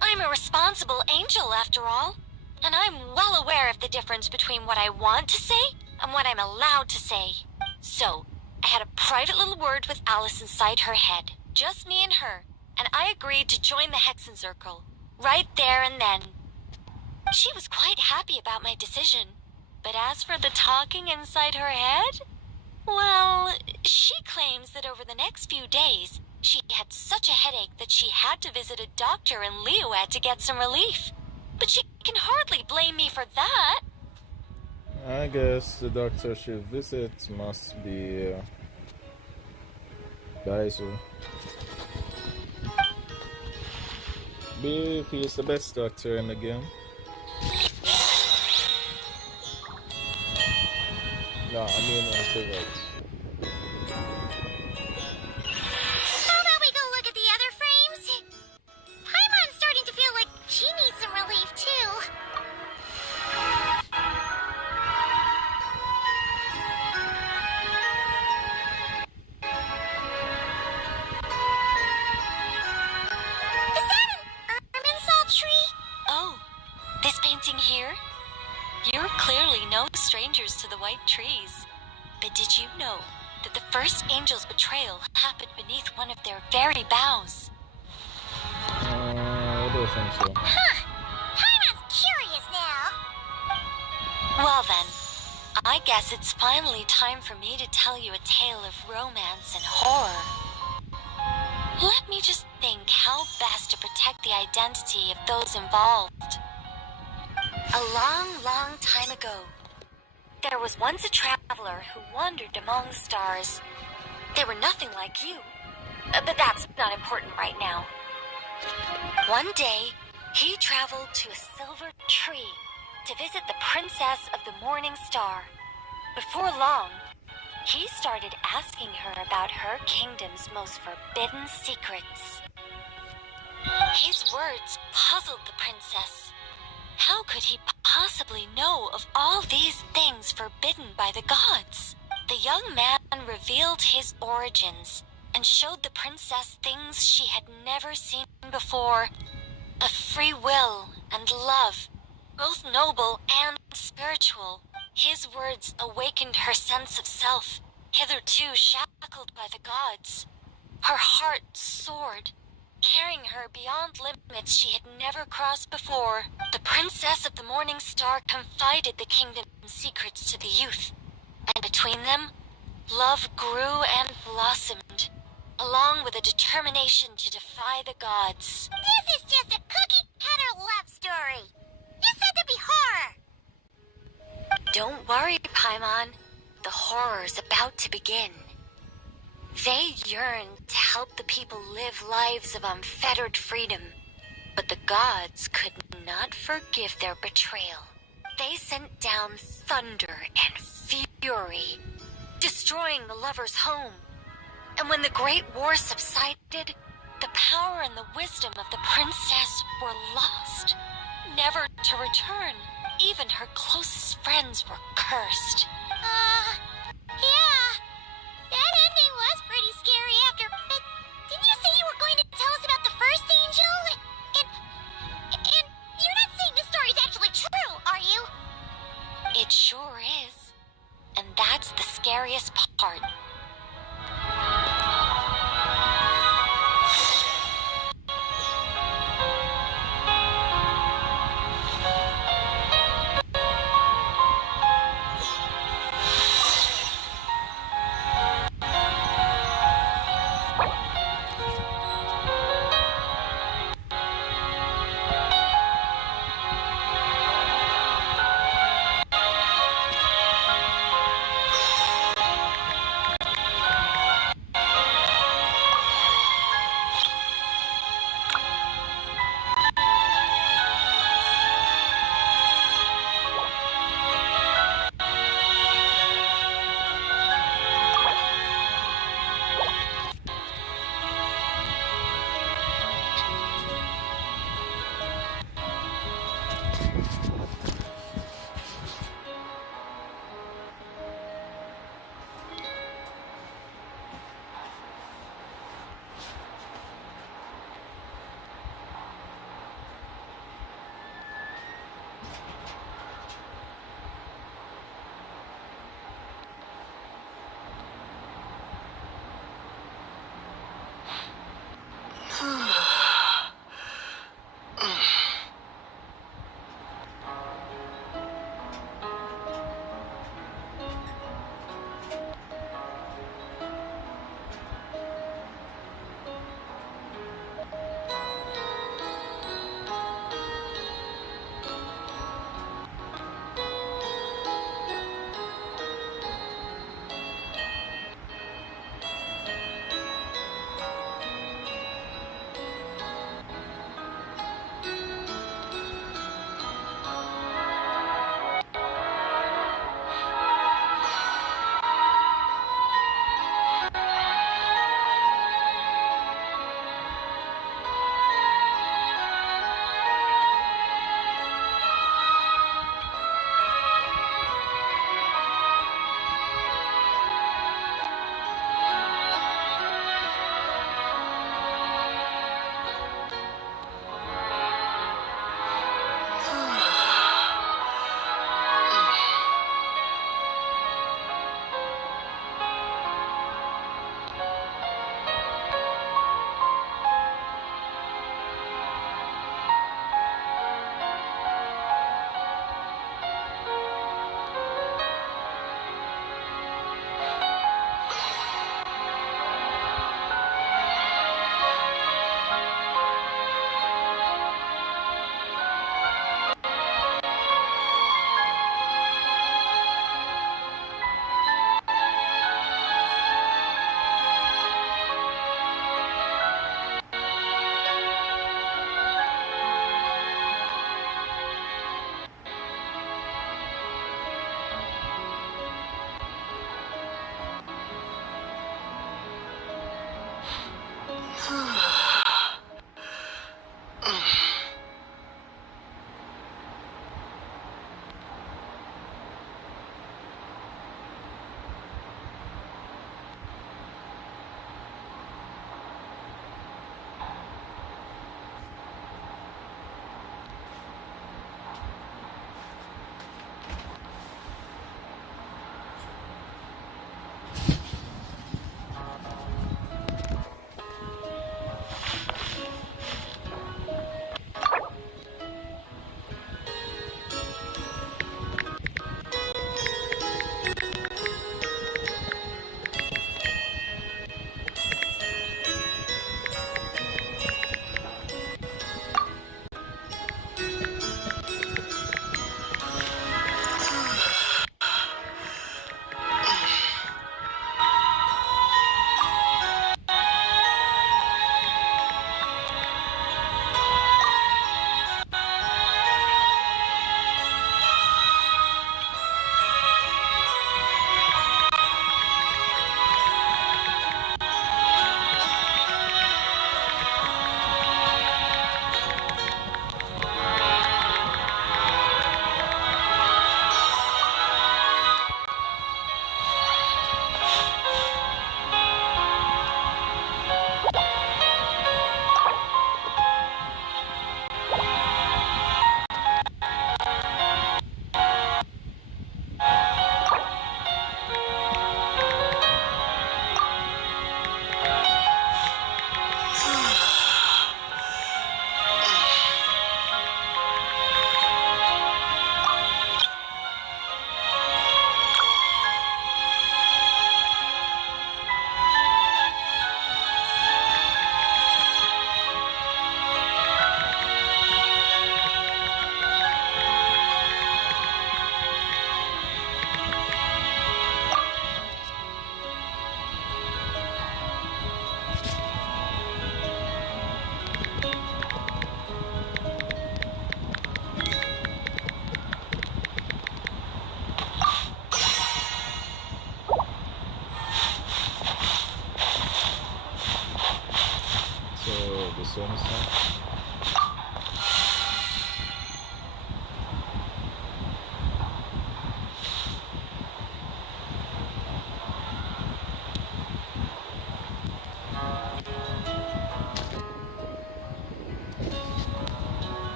I'm a responsible angel, after all, and I'm well aware of the difference between what I want to say and what I'm allowed to say. So, I had a private little word with Alice inside her head, just me and her, and I agreed to join the Hexen Circle, right there and then. She was quite happy about my decision, but as for the talking inside her head, well, she claims that over the next few days, she had such a headache that she had to visit a doctor in Liyue to get some relief. But she can hardly blame me for that. I guess the doctor she visits must be Daisu. If he's the best doctor in the game. No, I mean introvert. How about we go look at the other frames? Paimon's starting to feel like she needs some relief, too. Is that an Irminsul tree? Oh, this painting here? You're clearly no strangers to the white trees. But did you know that the first angel's betrayal happened beneath one of their very boughs? I don't think so. Huh. Paimon's curious now. Well then, I guess it's finally time for me to tell you a tale of romance and horror. Let me just think how best to protect the identity of those involved. A long, long time ago, there was once a traveler who wandered among stars. They were nothing like you, but that's not important right now. One day, he traveled to a silver tree to visit the princess of the morning star. Before long, he started asking her about her kingdom's most forbidden secrets. His words puzzled the princess. How could he possibly know of all these things forbidden by the gods? The young man revealed his origins and showed the princess things she had never seen before. A free will and love, both noble and spiritual. His words awakened her sense of self, hitherto shackled by the gods. Her heart soared, carrying her beyond limits she had never crossed before. The princess of the morning star confided the kingdom's secrets to the youth, and between them, love grew and blossomed, along with a determination to defy the gods. This is just a cookie-cutter love story. You said there'd be horror. Don't worry, Paimon. The horror's about to begin. They yearned to help the people live lives of unfettered freedom, but the gods could not forgive their betrayal. They sent down thunder and fury, destroying the lovers' home. And when the Great War subsided, the power and the wisdom of the princess were lost, never to return. Even her closest friends were cursed. Yeah. That ending was pretty scary after... But didn't you say you were going to tell us about the first angel? And you're not saying this story's actually true, are you? It sure scariest part.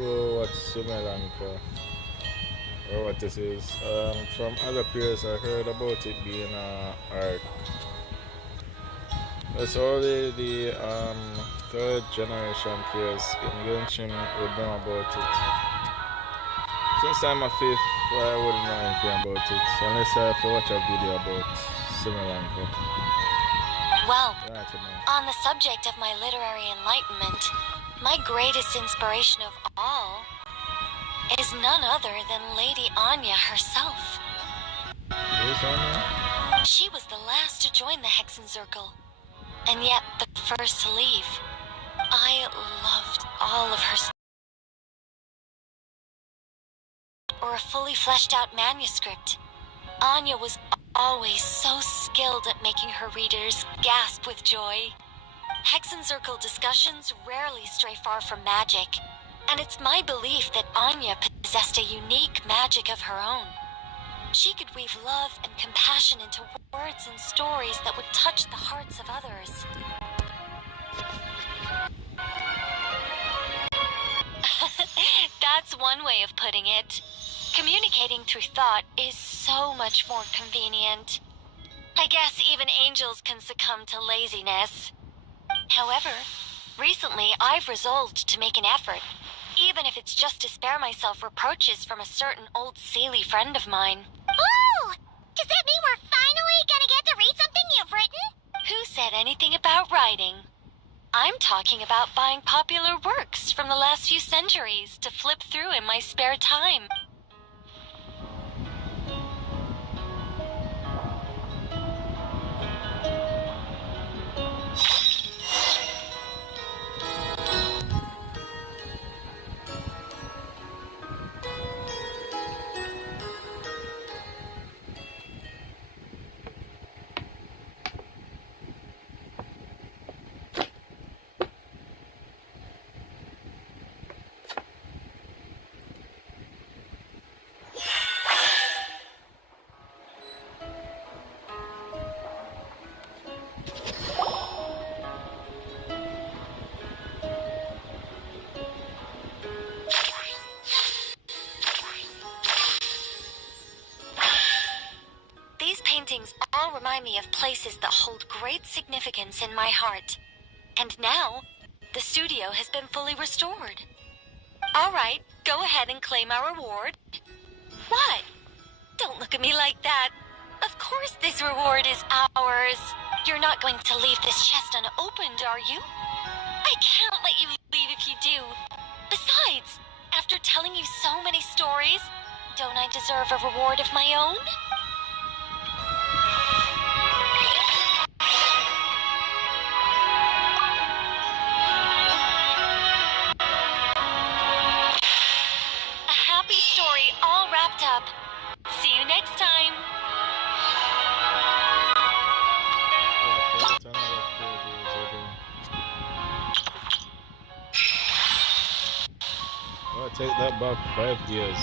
people what Sumelanka or what this is. From other peers, I heard about it being a arc. It's only the third generation players in Genshin would know about it. Since I'm a fifth, I wouldn't know anything about it unless I have to watch a video about Sumelanka. Well, on the subject of my literary enlightenment, my greatest inspiration of all is none other than Lady Anya herself. Who's Anya? She was the last to join the Hexenzirkel, and yet the first to leave. I loved all of her stories. Or a fully fleshed out manuscript. Anya was always so skilled at making her readers gasp with joy. Hexenzirkel discussions rarely stray far from magic, and it's my belief that Anya possessed a unique magic of her own. She could weave love and compassion into words and stories that would touch the hearts of others. That's one way of putting it. Communicating through thought is so much more convenient. I guess even angels can succumb to laziness. However, recently I've resolved to make an effort, even if it's just to spare myself reproaches from a certain old Seelie friend of mine. Oh! Does that mean we're finally gonna get to read something you've written? Who said anything about writing? I'm talking about buying popular works from the last few centuries to flip through in my spare time. All remind me of places that hold great significance in my heart. And now, the studio has been fully restored. All right, go ahead and claim our reward. What? Don't look at me like that. Of course this reward is ours. You're not going to leave this chest unopened, are you? I can't let you leave if you do. Besides, after telling you so many stories, don't I deserve a reward of my own? Story all wrapped up. See you next time. I'll take that back 5 years.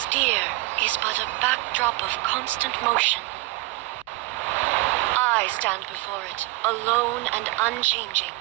steer is but a backdrop of constant motion. I stand before it, alone and unchanging.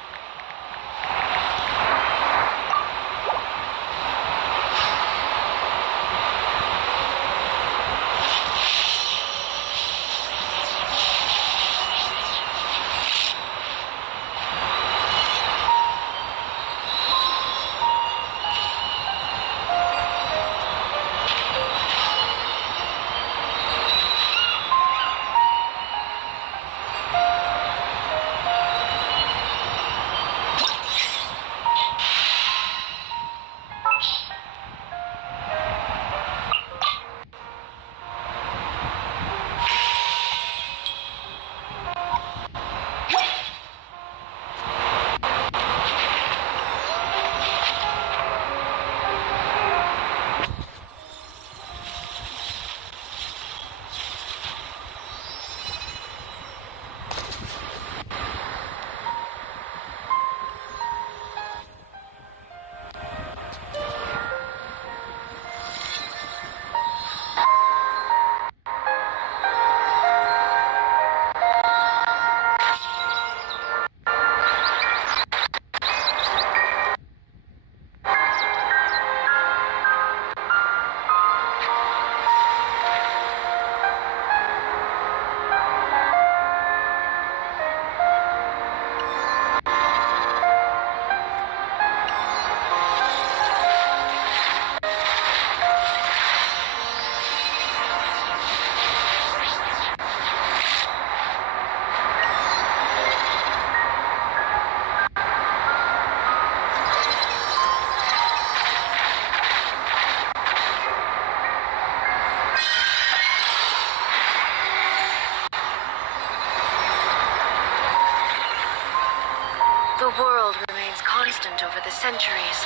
The world remains constant over the centuries,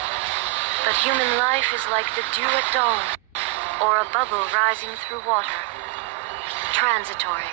but human life is like the dew at dawn, or a bubble rising through water. Transitory.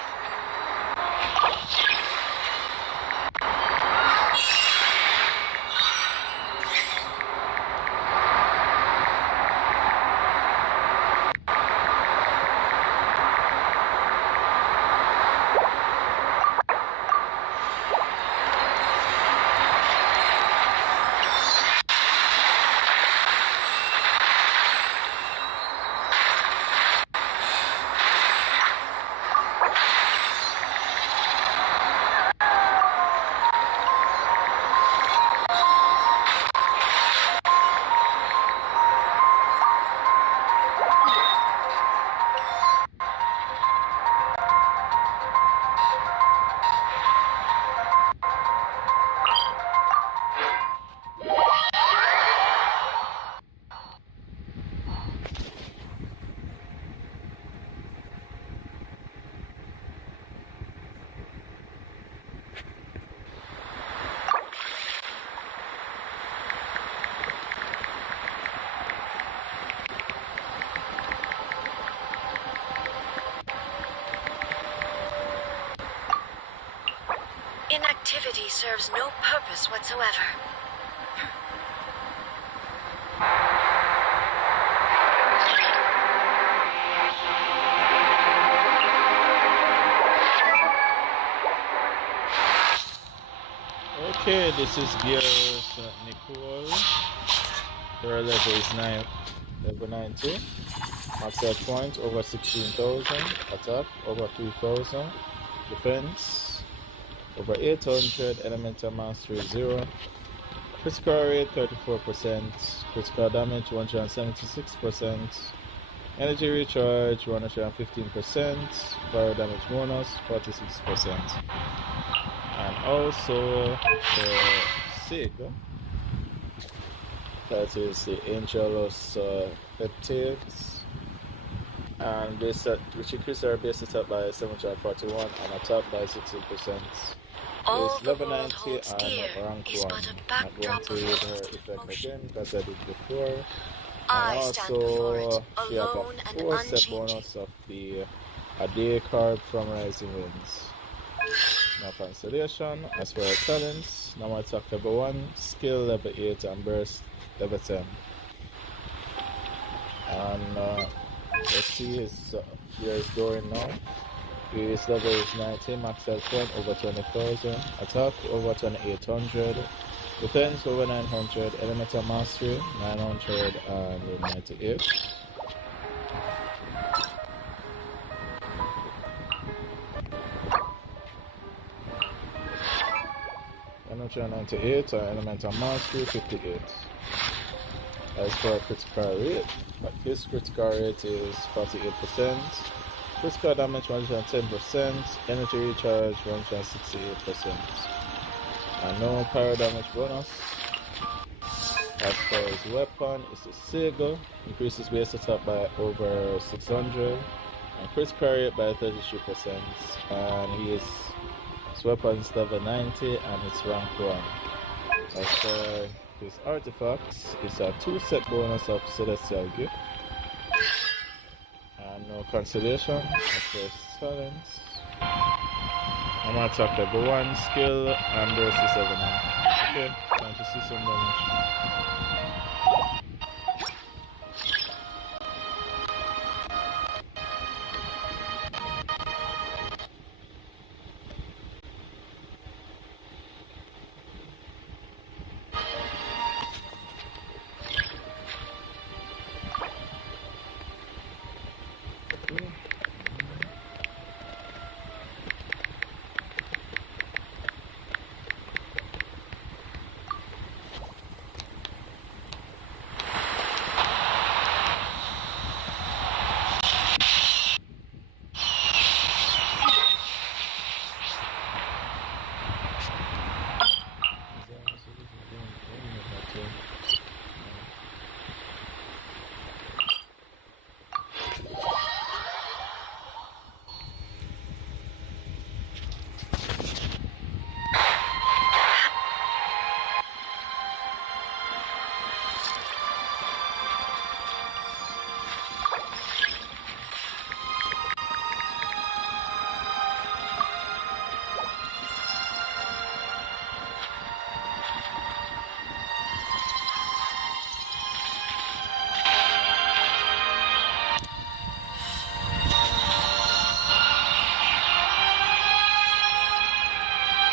Inactivity serves no purpose whatsoever. Okay, this is Gears Nicole. Her level is level 90. Max set point over 16,000. Attack over 2,000. Defense over 800. Elemental mastery 0. Critical rate 34%. Critical damage 176%. Energy recharge 115%. Fire damage bonus 46%. And also the SIG, that is the Angelus peptides, and this which increases our base attack by 741 and attack by 16%. It's level 90 and rank 1. Not going to read her effect again because I did before. And also she has a 4-step bonus of the a day card from Rising Winds. Now cancellation. As for her talents, now attack level 1, skill level 8 and burst level 10. And Let's see his here is going now. His level is 90, max health point over 20,000, attack over 2800, defense over 900, elemental mastery 998. Elemental mastery 58. As for critical rate, his critical rate is 48%, critical damage 110%, energy recharge 168%, and no pyro damage bonus. As for his weapon, it's a Sigil, increases base attack by over 600, and critical rate by 33%, and his weapon's level 90 and it's rank 1. As for his artifacts, it's a 2-set bonus of Celestial Gift and no consolation. As for silence, I'm gonna attack level 1 skill and burst is 7 now. Okay, time to see some damage.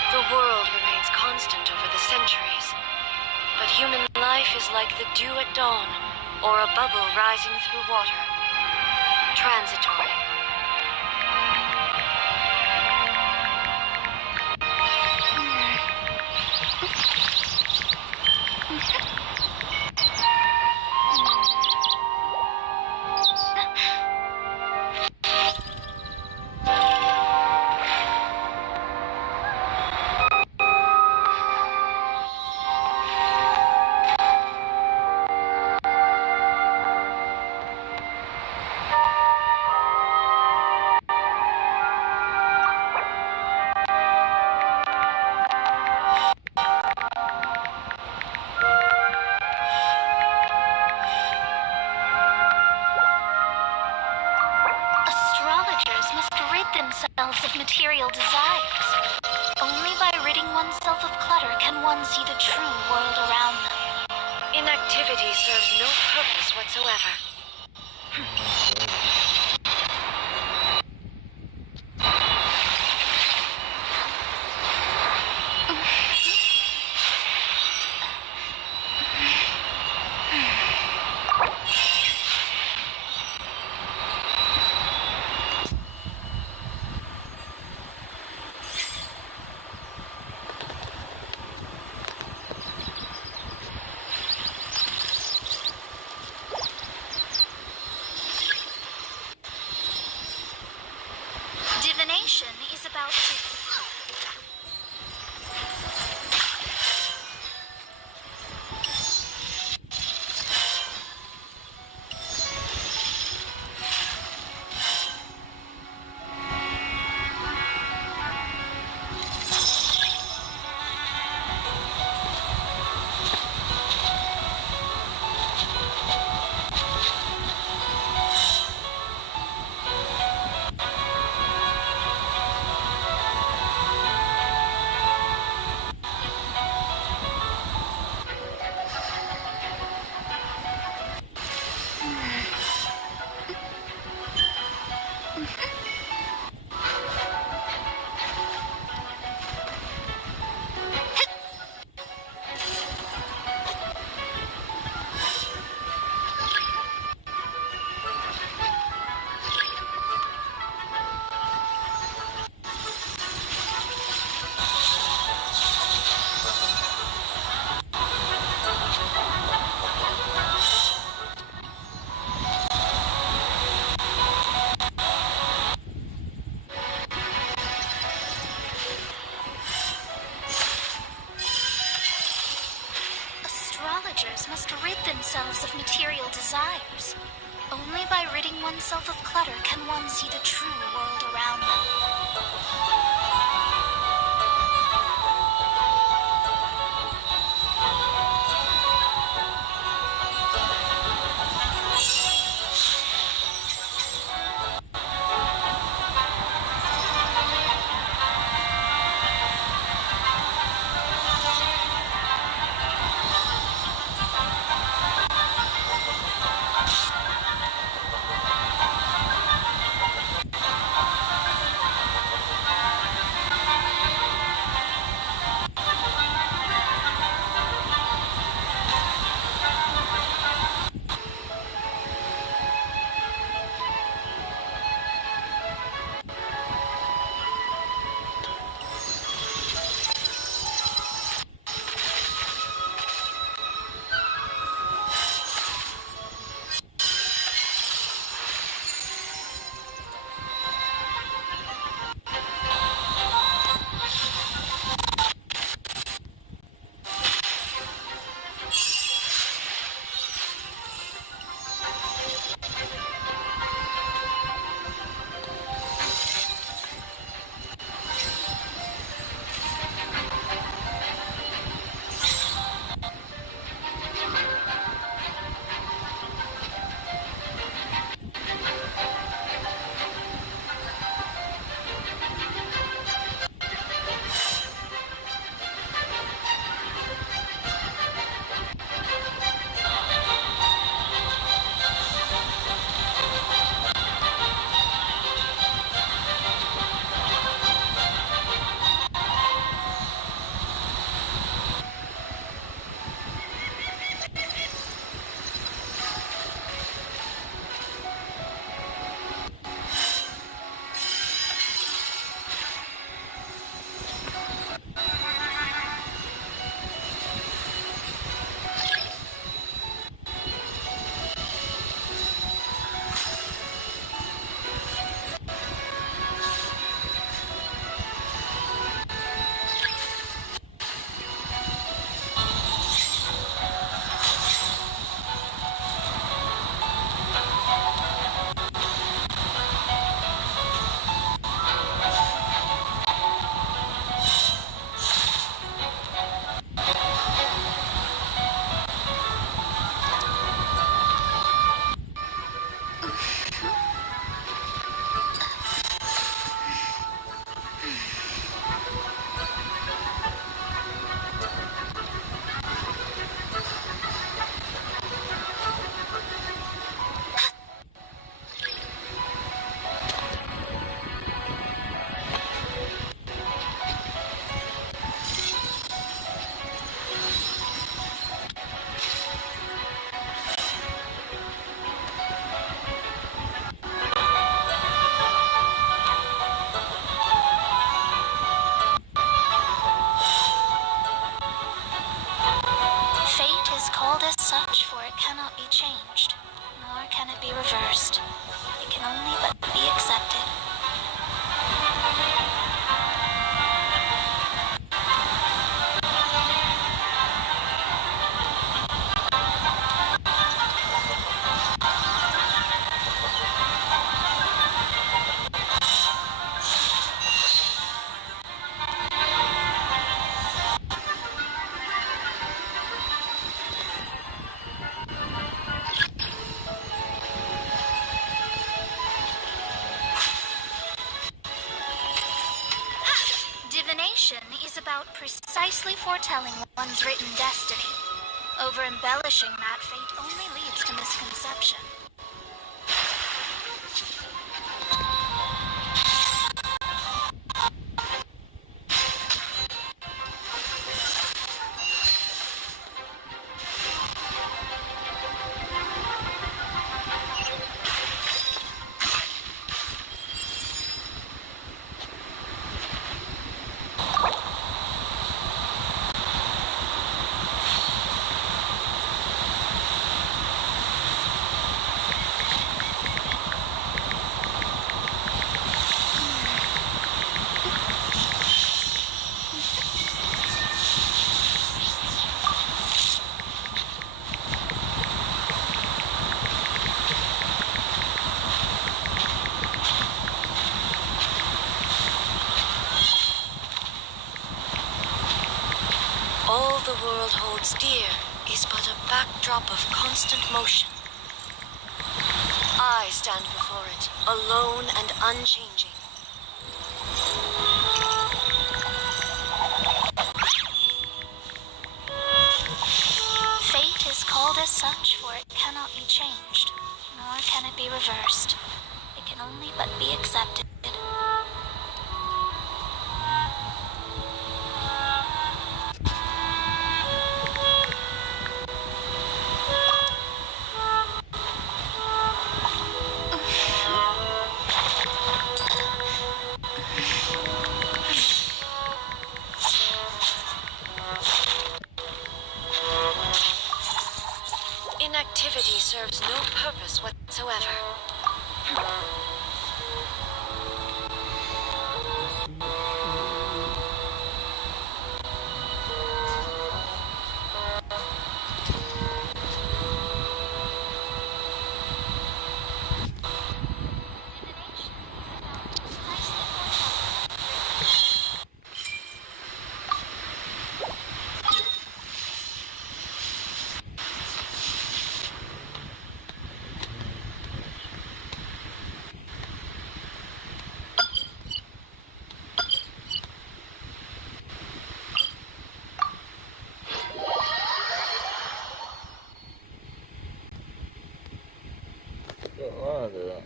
The world remains constant over the centuries, but human life is like the dew at dawn, or a bubble rising through water. Transitory. Astrologers must rid themselves of material desires. Only by ridding oneself of clutter can one see the true world around them. Inactivity serves no purpose whatsoever. Divination is about themselves of material desires. Only by ridding oneself of clutter can one see the true world around them. Such, for it cannot be changed, nor can it be reversed. It can only but be accepted. Divination is about precisely foretelling one's written destiny. Over-embellishing that fate only leads to misconception. Fear is but a backdrop of constant motion. I stand before it, alone and unchanging. Fate is called as such, for it cannot be changed, nor can it be reversed. It can only but be accepted. Inactivity serves no purpose whatsoever.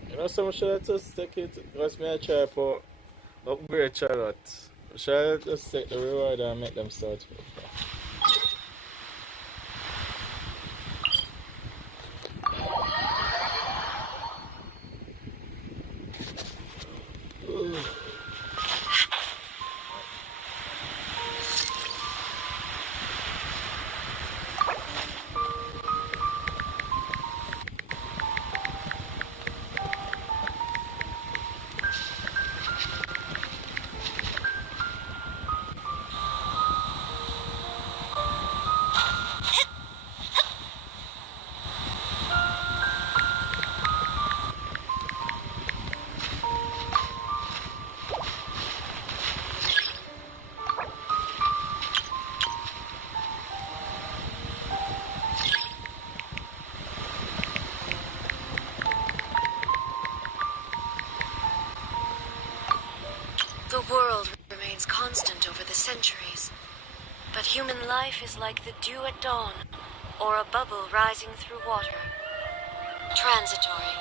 You know, some should just take it. Because me I try for upgrade Charlotte. Shall I just take the reward and make them start? The world remains constant over the centuries, but human life is like the dew at dawn, or a bubble rising through water. Transitory.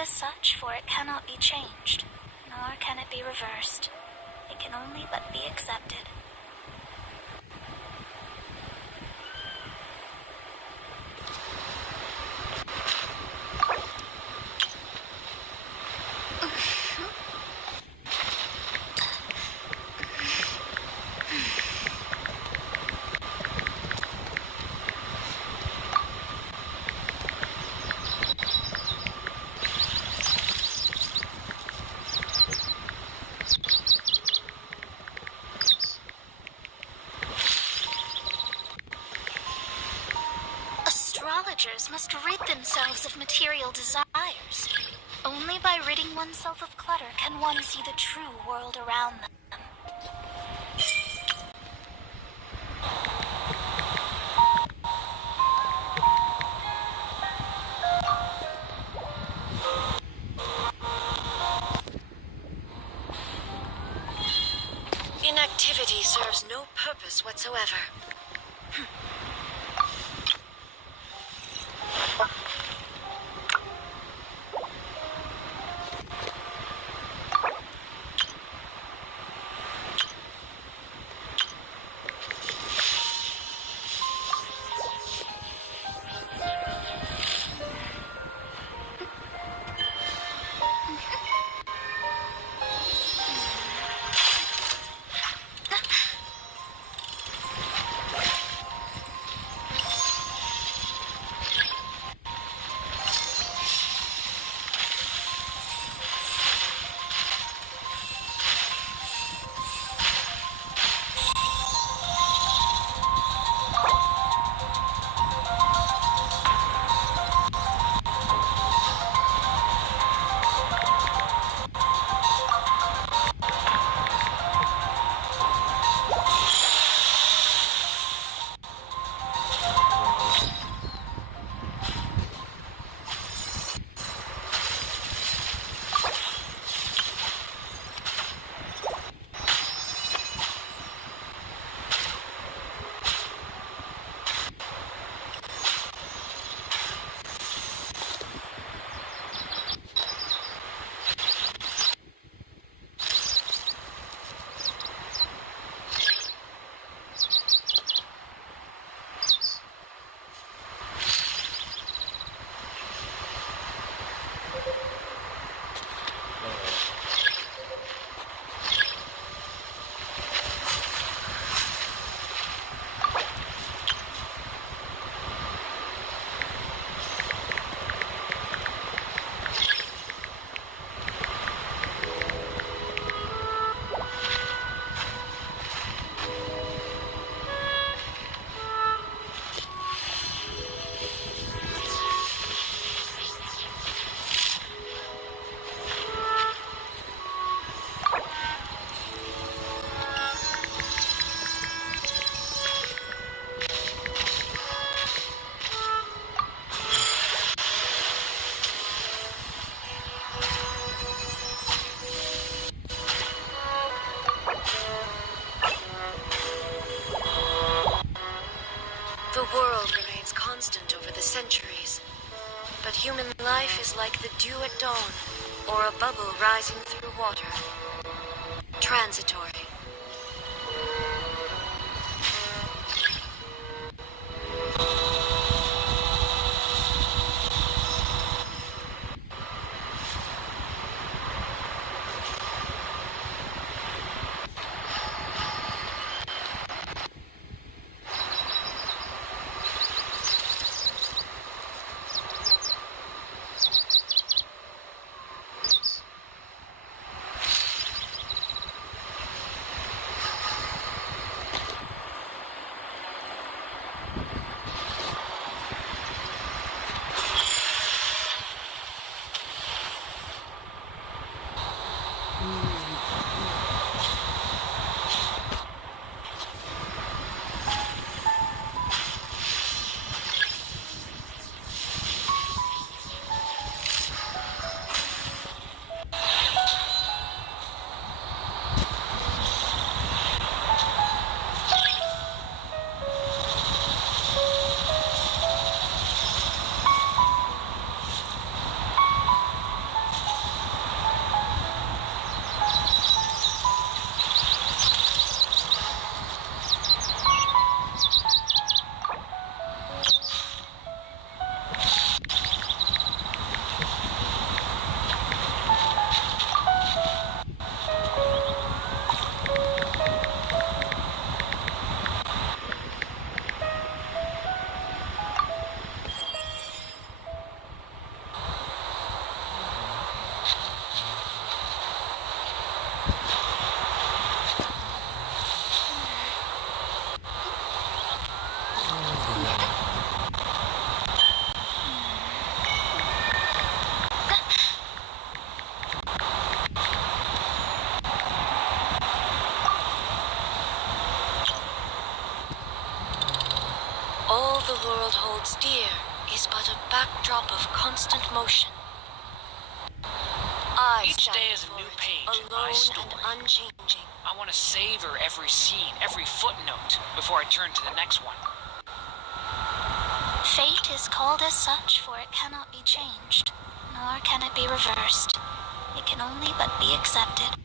As such, for it cannot be changed, nor can it be reversed. It can only but be accepted. Astrologers must rid themselves of material desires. Only by ridding oneself of clutter can one see the true world around them. Inactivity serves no purpose whatsoever. is like the dew at dawn, or a bubble rising through water. Transitory. All the world holds dear is but a backdrop of constant motion. I Each stand day is a for new it, page in my alone story. and unchanging. I want to savor every scene, every footnote, before I turn to the next one. Fate is called as such, for it cannot be changed, nor can it be reversed. It can only but be accepted.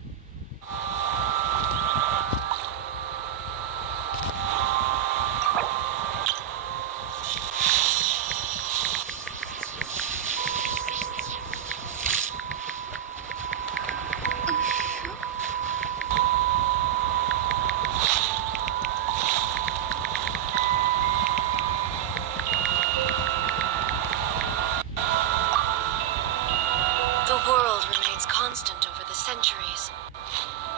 The world remains constant over the centuries.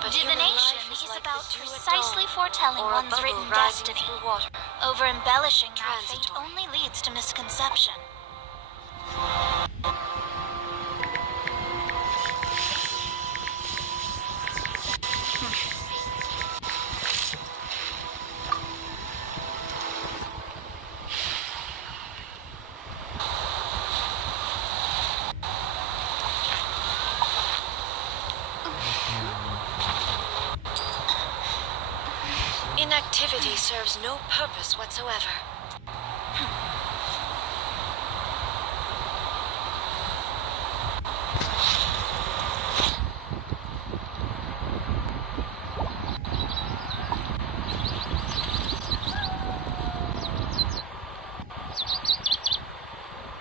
But human Divination life is like about the dew at precisely dawn, foretelling or a one's bubble written rising destiny. through water. Over-embellishing that fate Transitory. only leads to misconception. Inactivity serves no purpose whatsoever.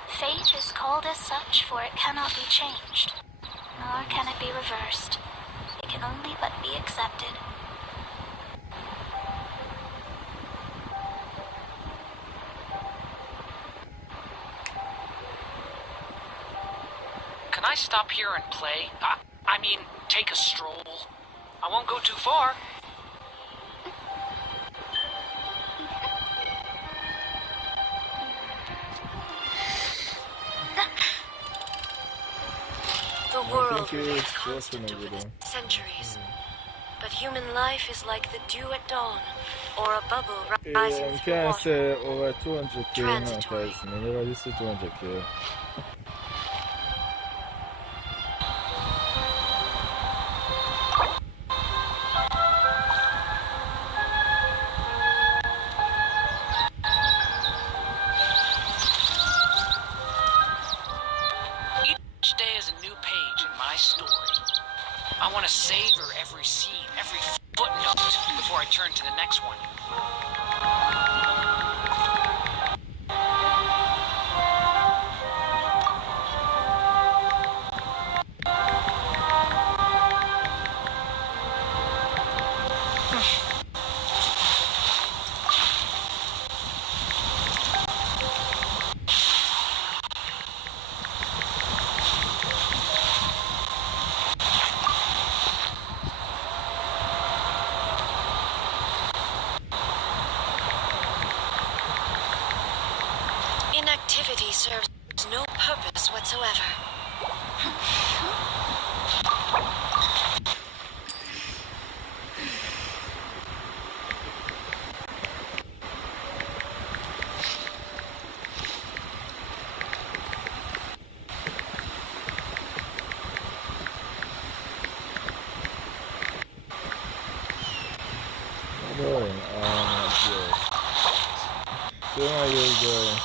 Fate is called as such, for it cannot be changed, nor can it be reversed. It can only but be accepted. Can I stop here and play? I mean, take a stroll. I won't go too far. The I world think remains it's just constant an over the video. centuries. But human life is like the dew at dawn, or a bubble rising You through can water. say over 200k now, Transitory. guys. I never used to 200k. story. I want to savor every scene, every footnote before I turn to the next one. Inactivity serves no purpose whatsoever. Doing? Doing what you're doing.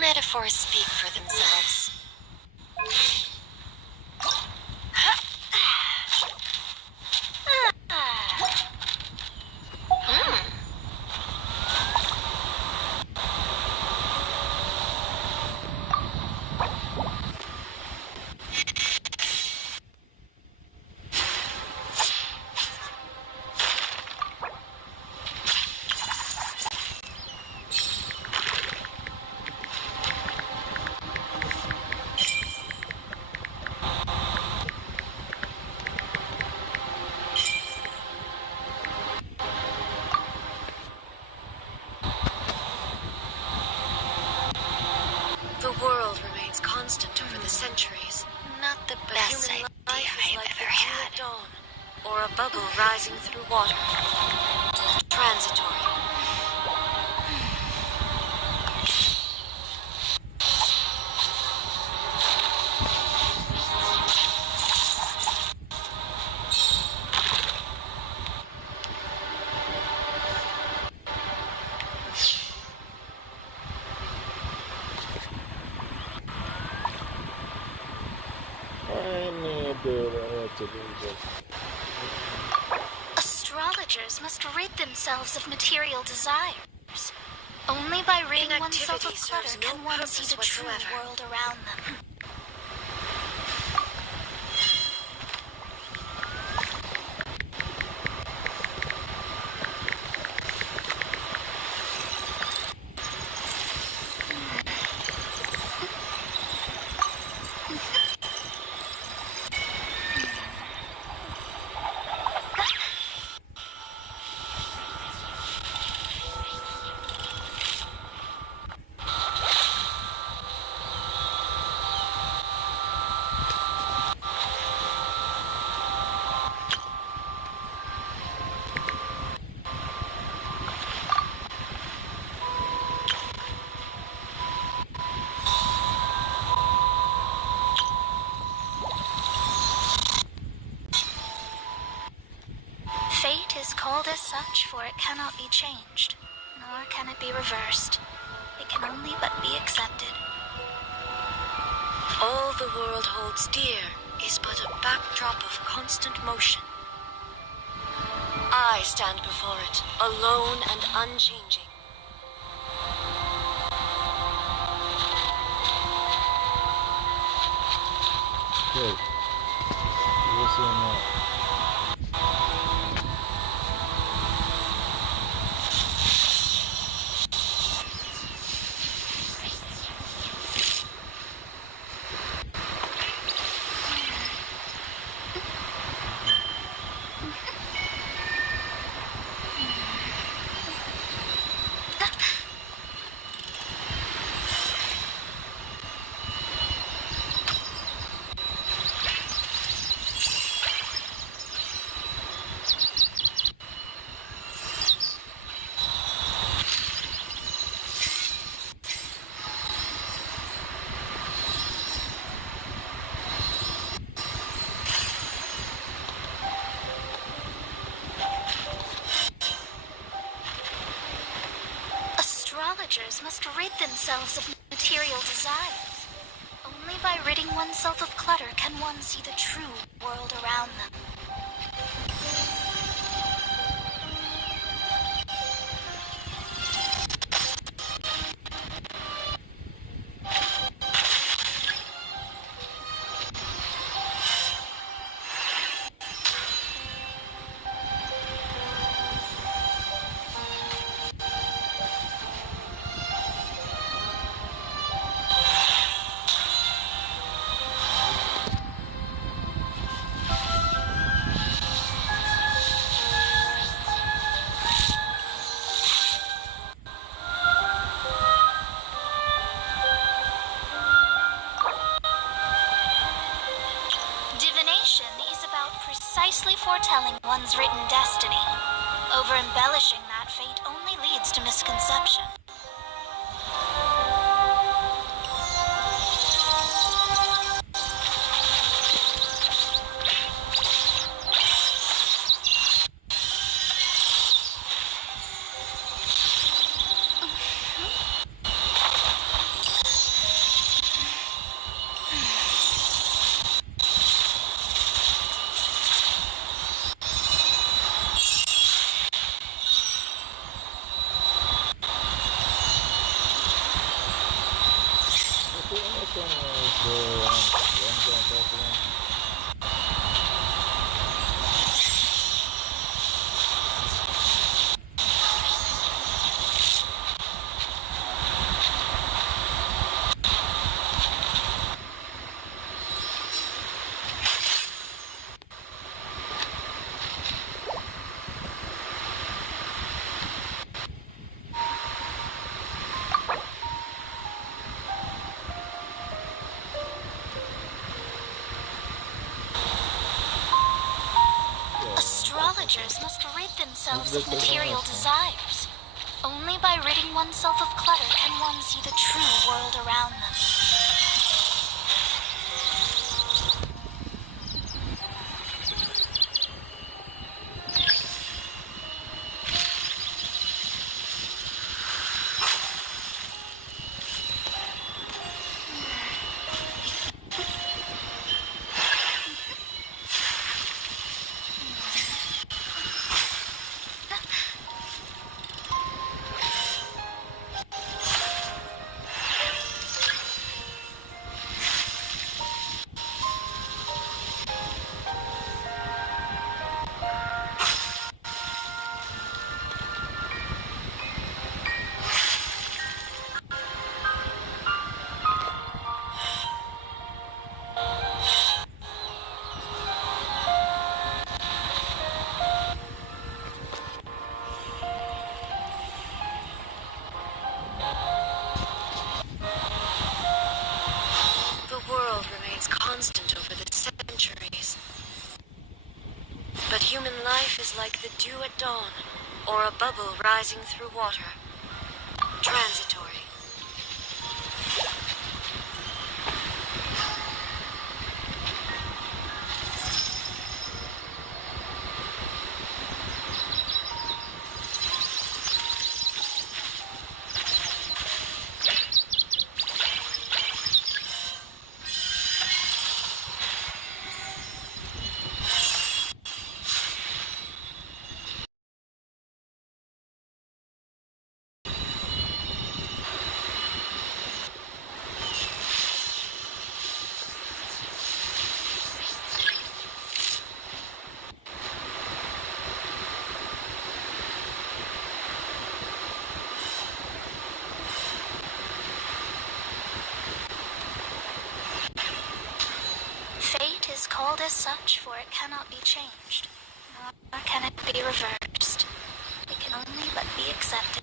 Metaphors speak for themselves. The world remains constant over the centuries. Not the best idea I've ever had. Dawn, or a bubble rising through water. Transitory. Astrologers must rid themselves of material desires. Only by ridding oneself of clutter can one see the true world around them. The such for it cannot be changed, nor can it be reversed. It can only but be accepted. All the world holds dear is but a backdrop of constant motion. I stand before it, alone and unchanging. Good. We'll see more. Astrologers must rid themselves of material desires. Only by ridding oneself of clutter can one see the true world around them. Precisely foretelling one's written destiny. Over-embellishing that fate only leads to misconception. Astrologers must rid themselves of material desires. Only by ridding oneself of clutter can one see the true world around them. Constant over the centuries. But human life is like the dew at dawn, or a bubble rising through water. Transitory. as such, for it cannot be changed, nor can it be reversed. It can only but be accepted.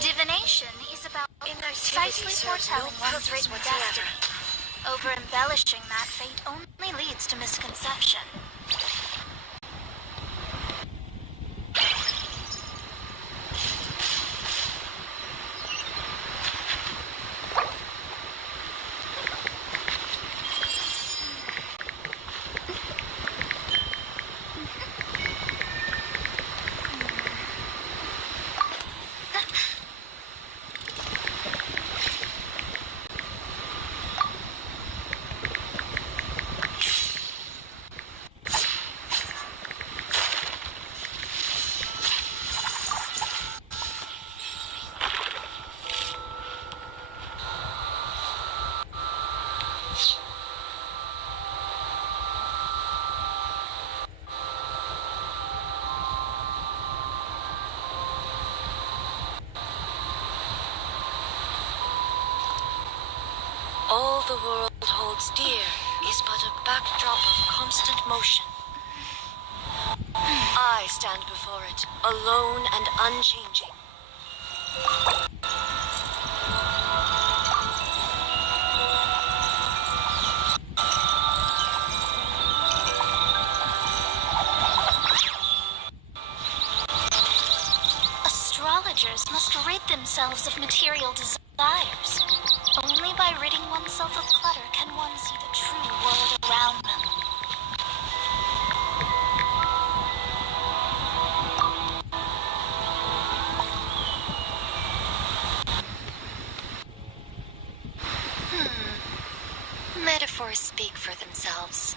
Divination is about precisely foretelling one's written destiny. Over-embellishing that fate only leads to misconception. All the world holds dear is but a backdrop of constant motion. I stand before it, alone and unchanging. Astrologers must rid themselves of material desires. Only by ridding oneself of clutter can one see the true world around them. Metaphors speak for themselves.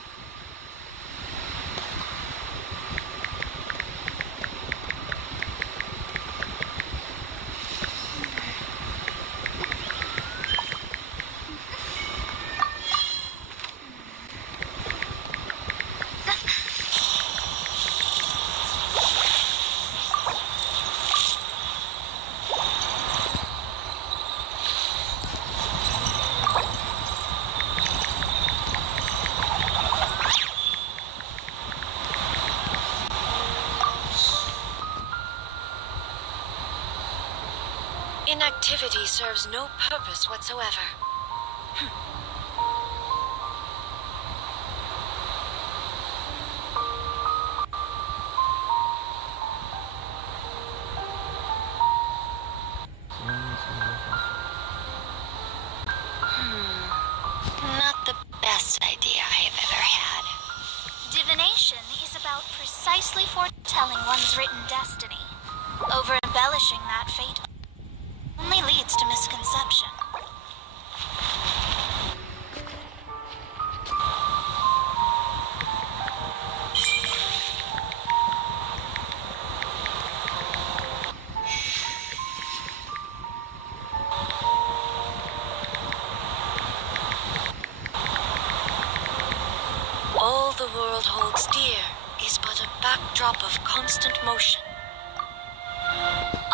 Inactivity serves no purpose whatsoever. Not the best idea I have ever had. Divination is about precisely foretelling one's written destiny. Over-embellishing that fate only leads to misconception. All the world holds dear is but a backdrop of constant motion.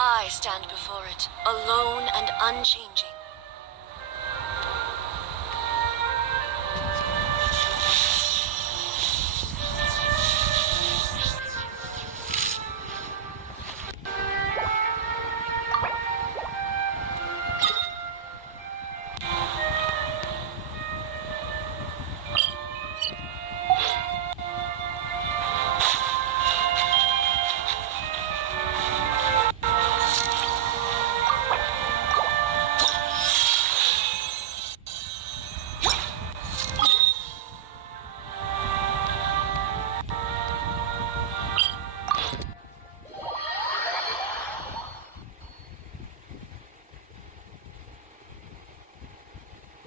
I stand before it, alone and unchanging.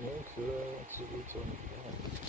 Okay, what's the root on that?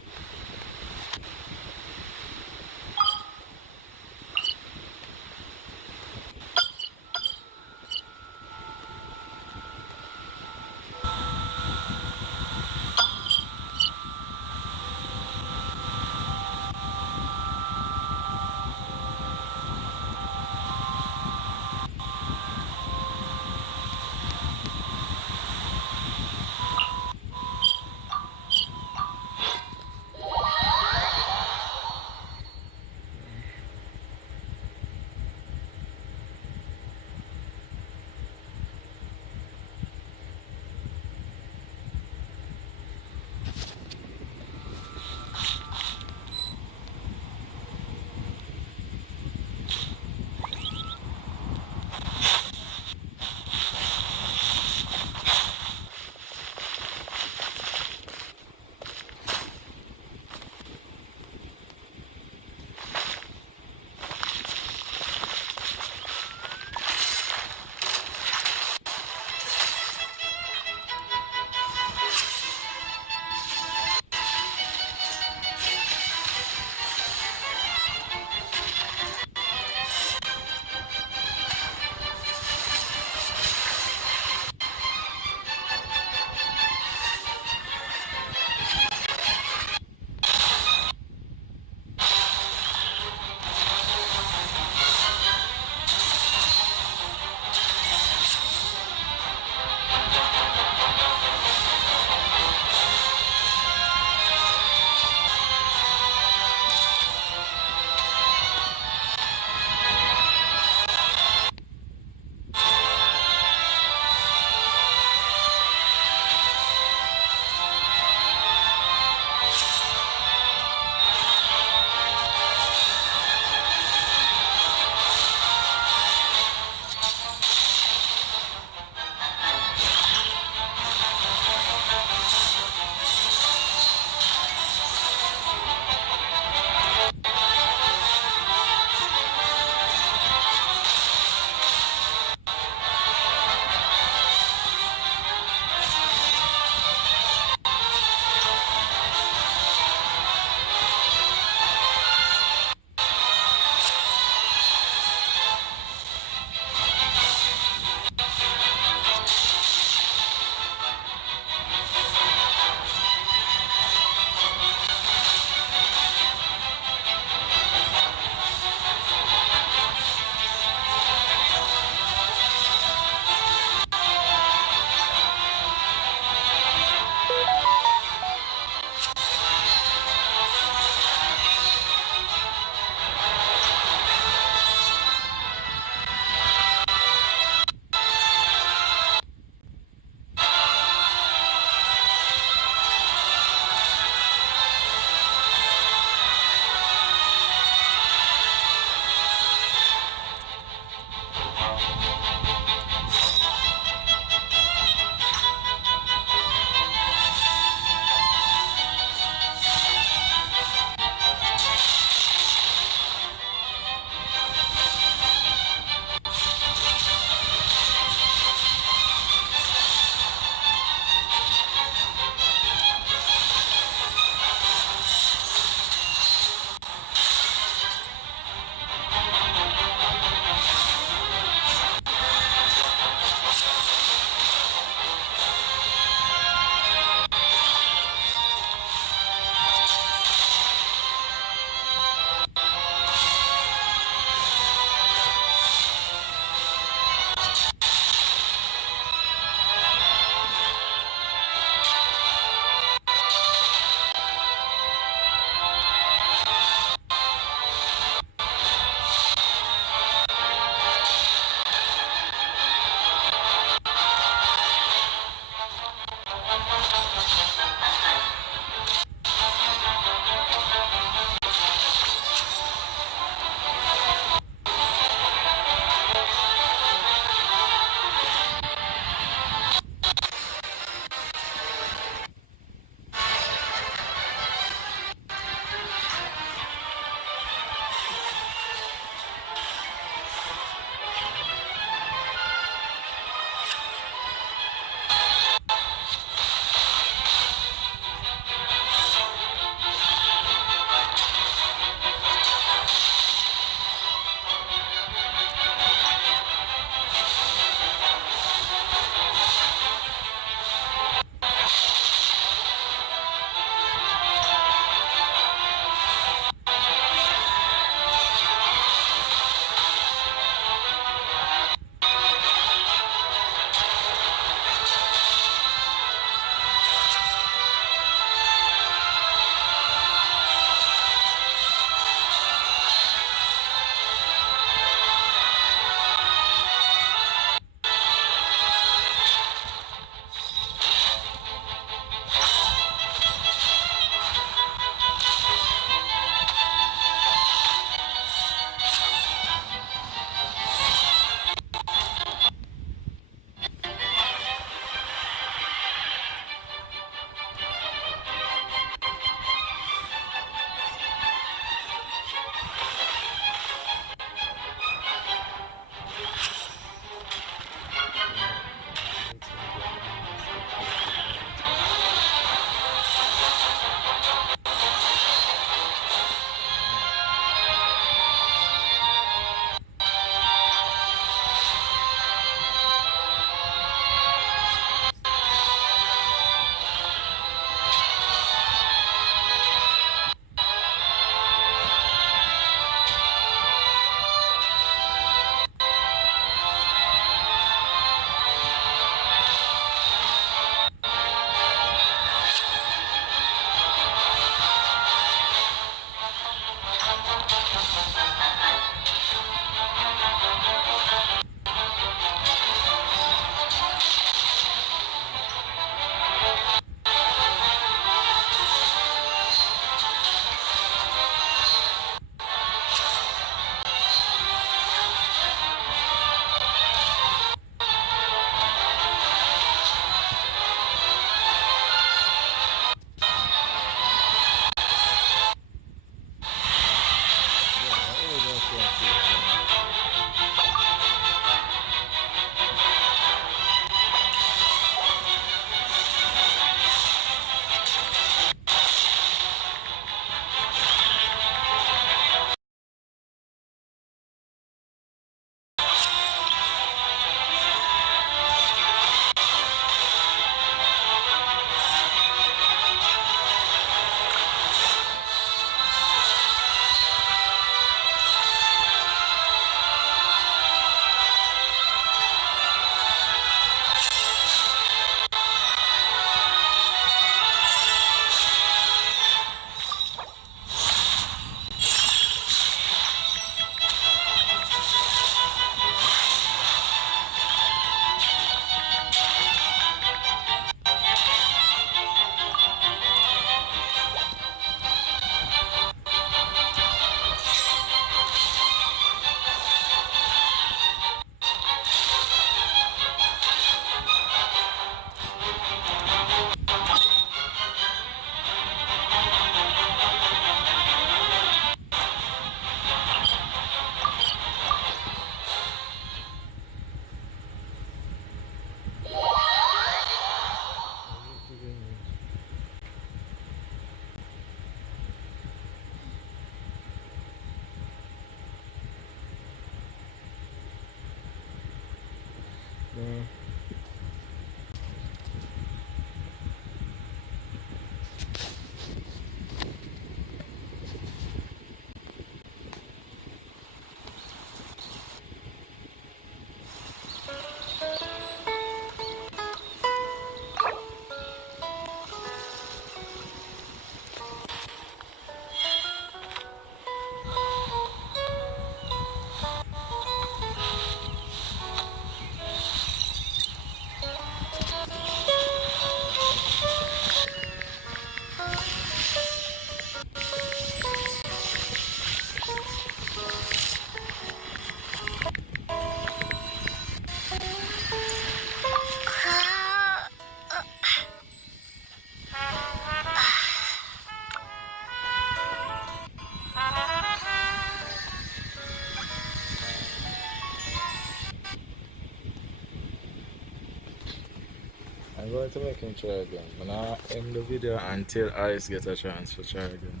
going to make him try again. I'm not end the video until Ice gets a chance to try again.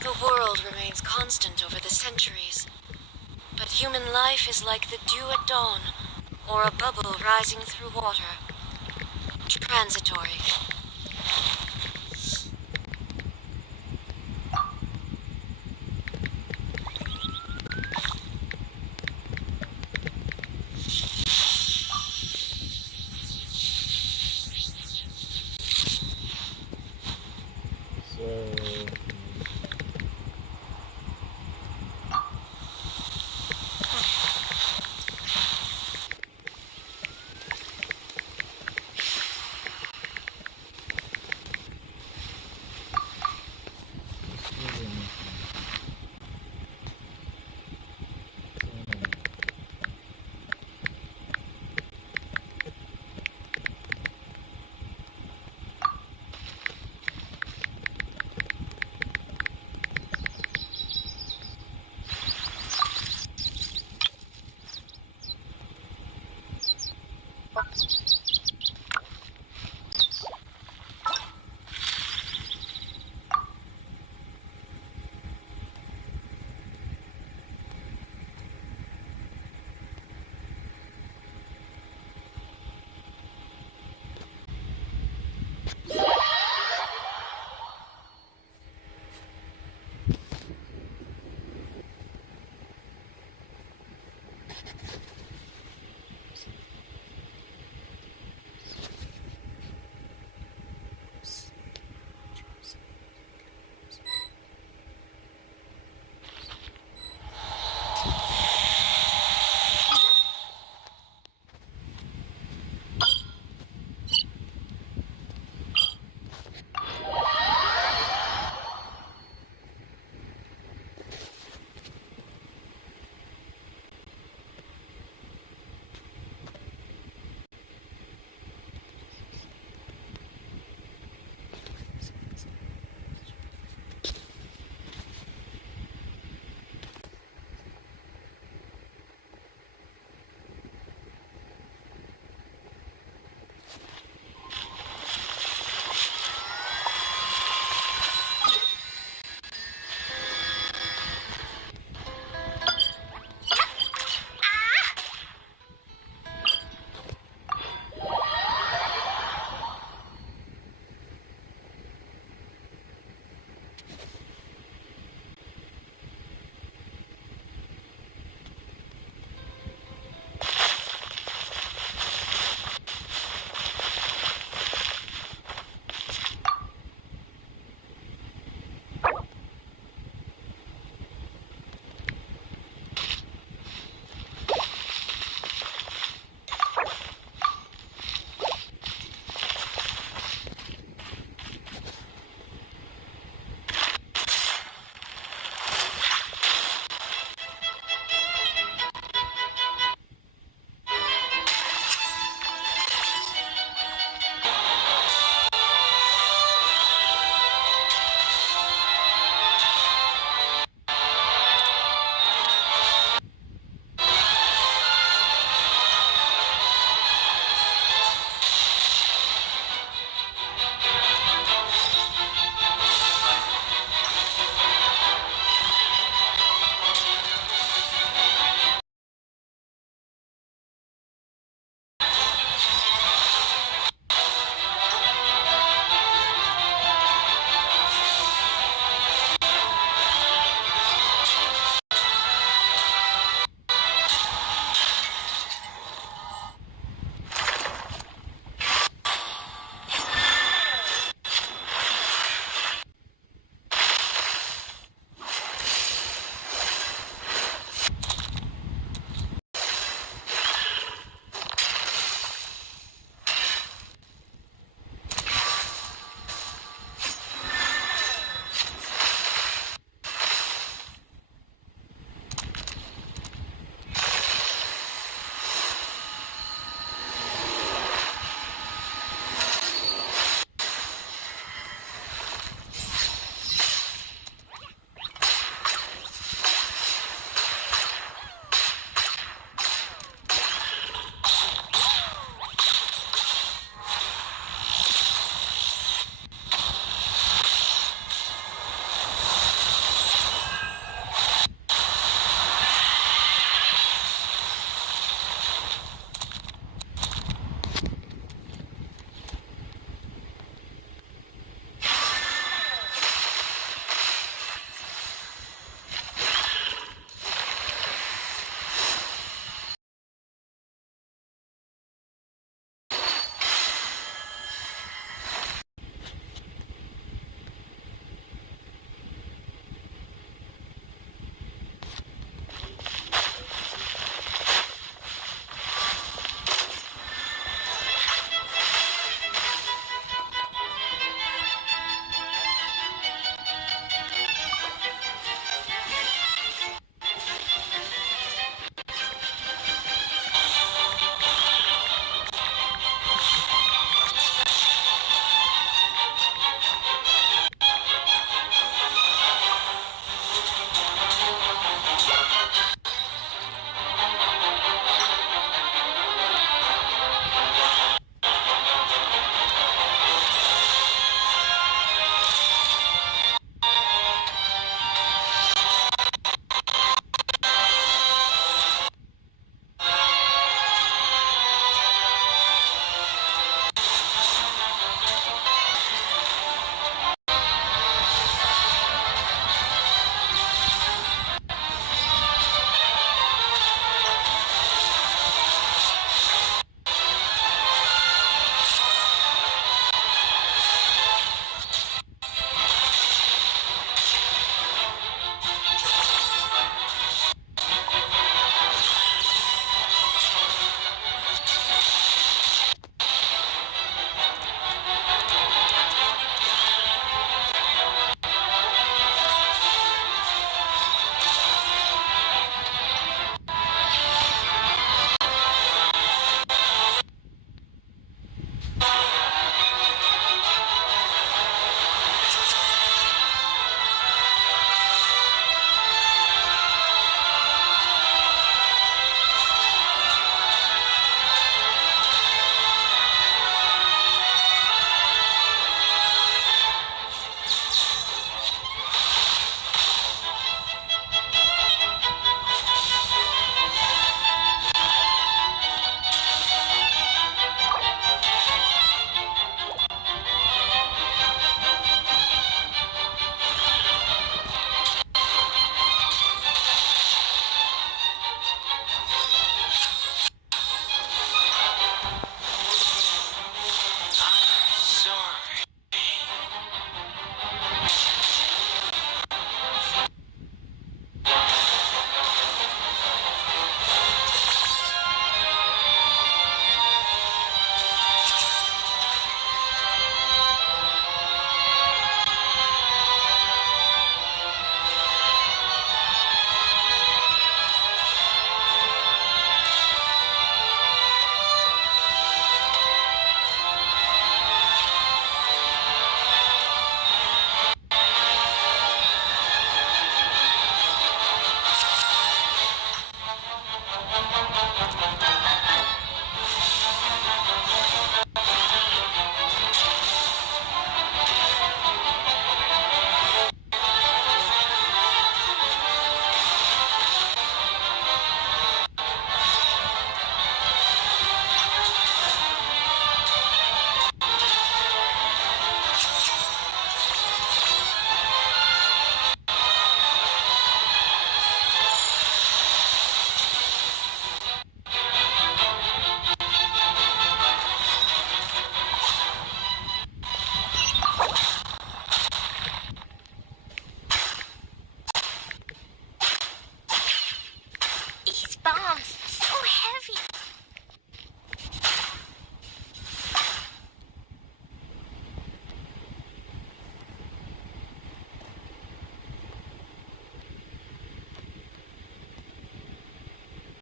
The world remains constant over the centuries, but human life is like the dew at dawn, or a bubble rising through water. Transitory. So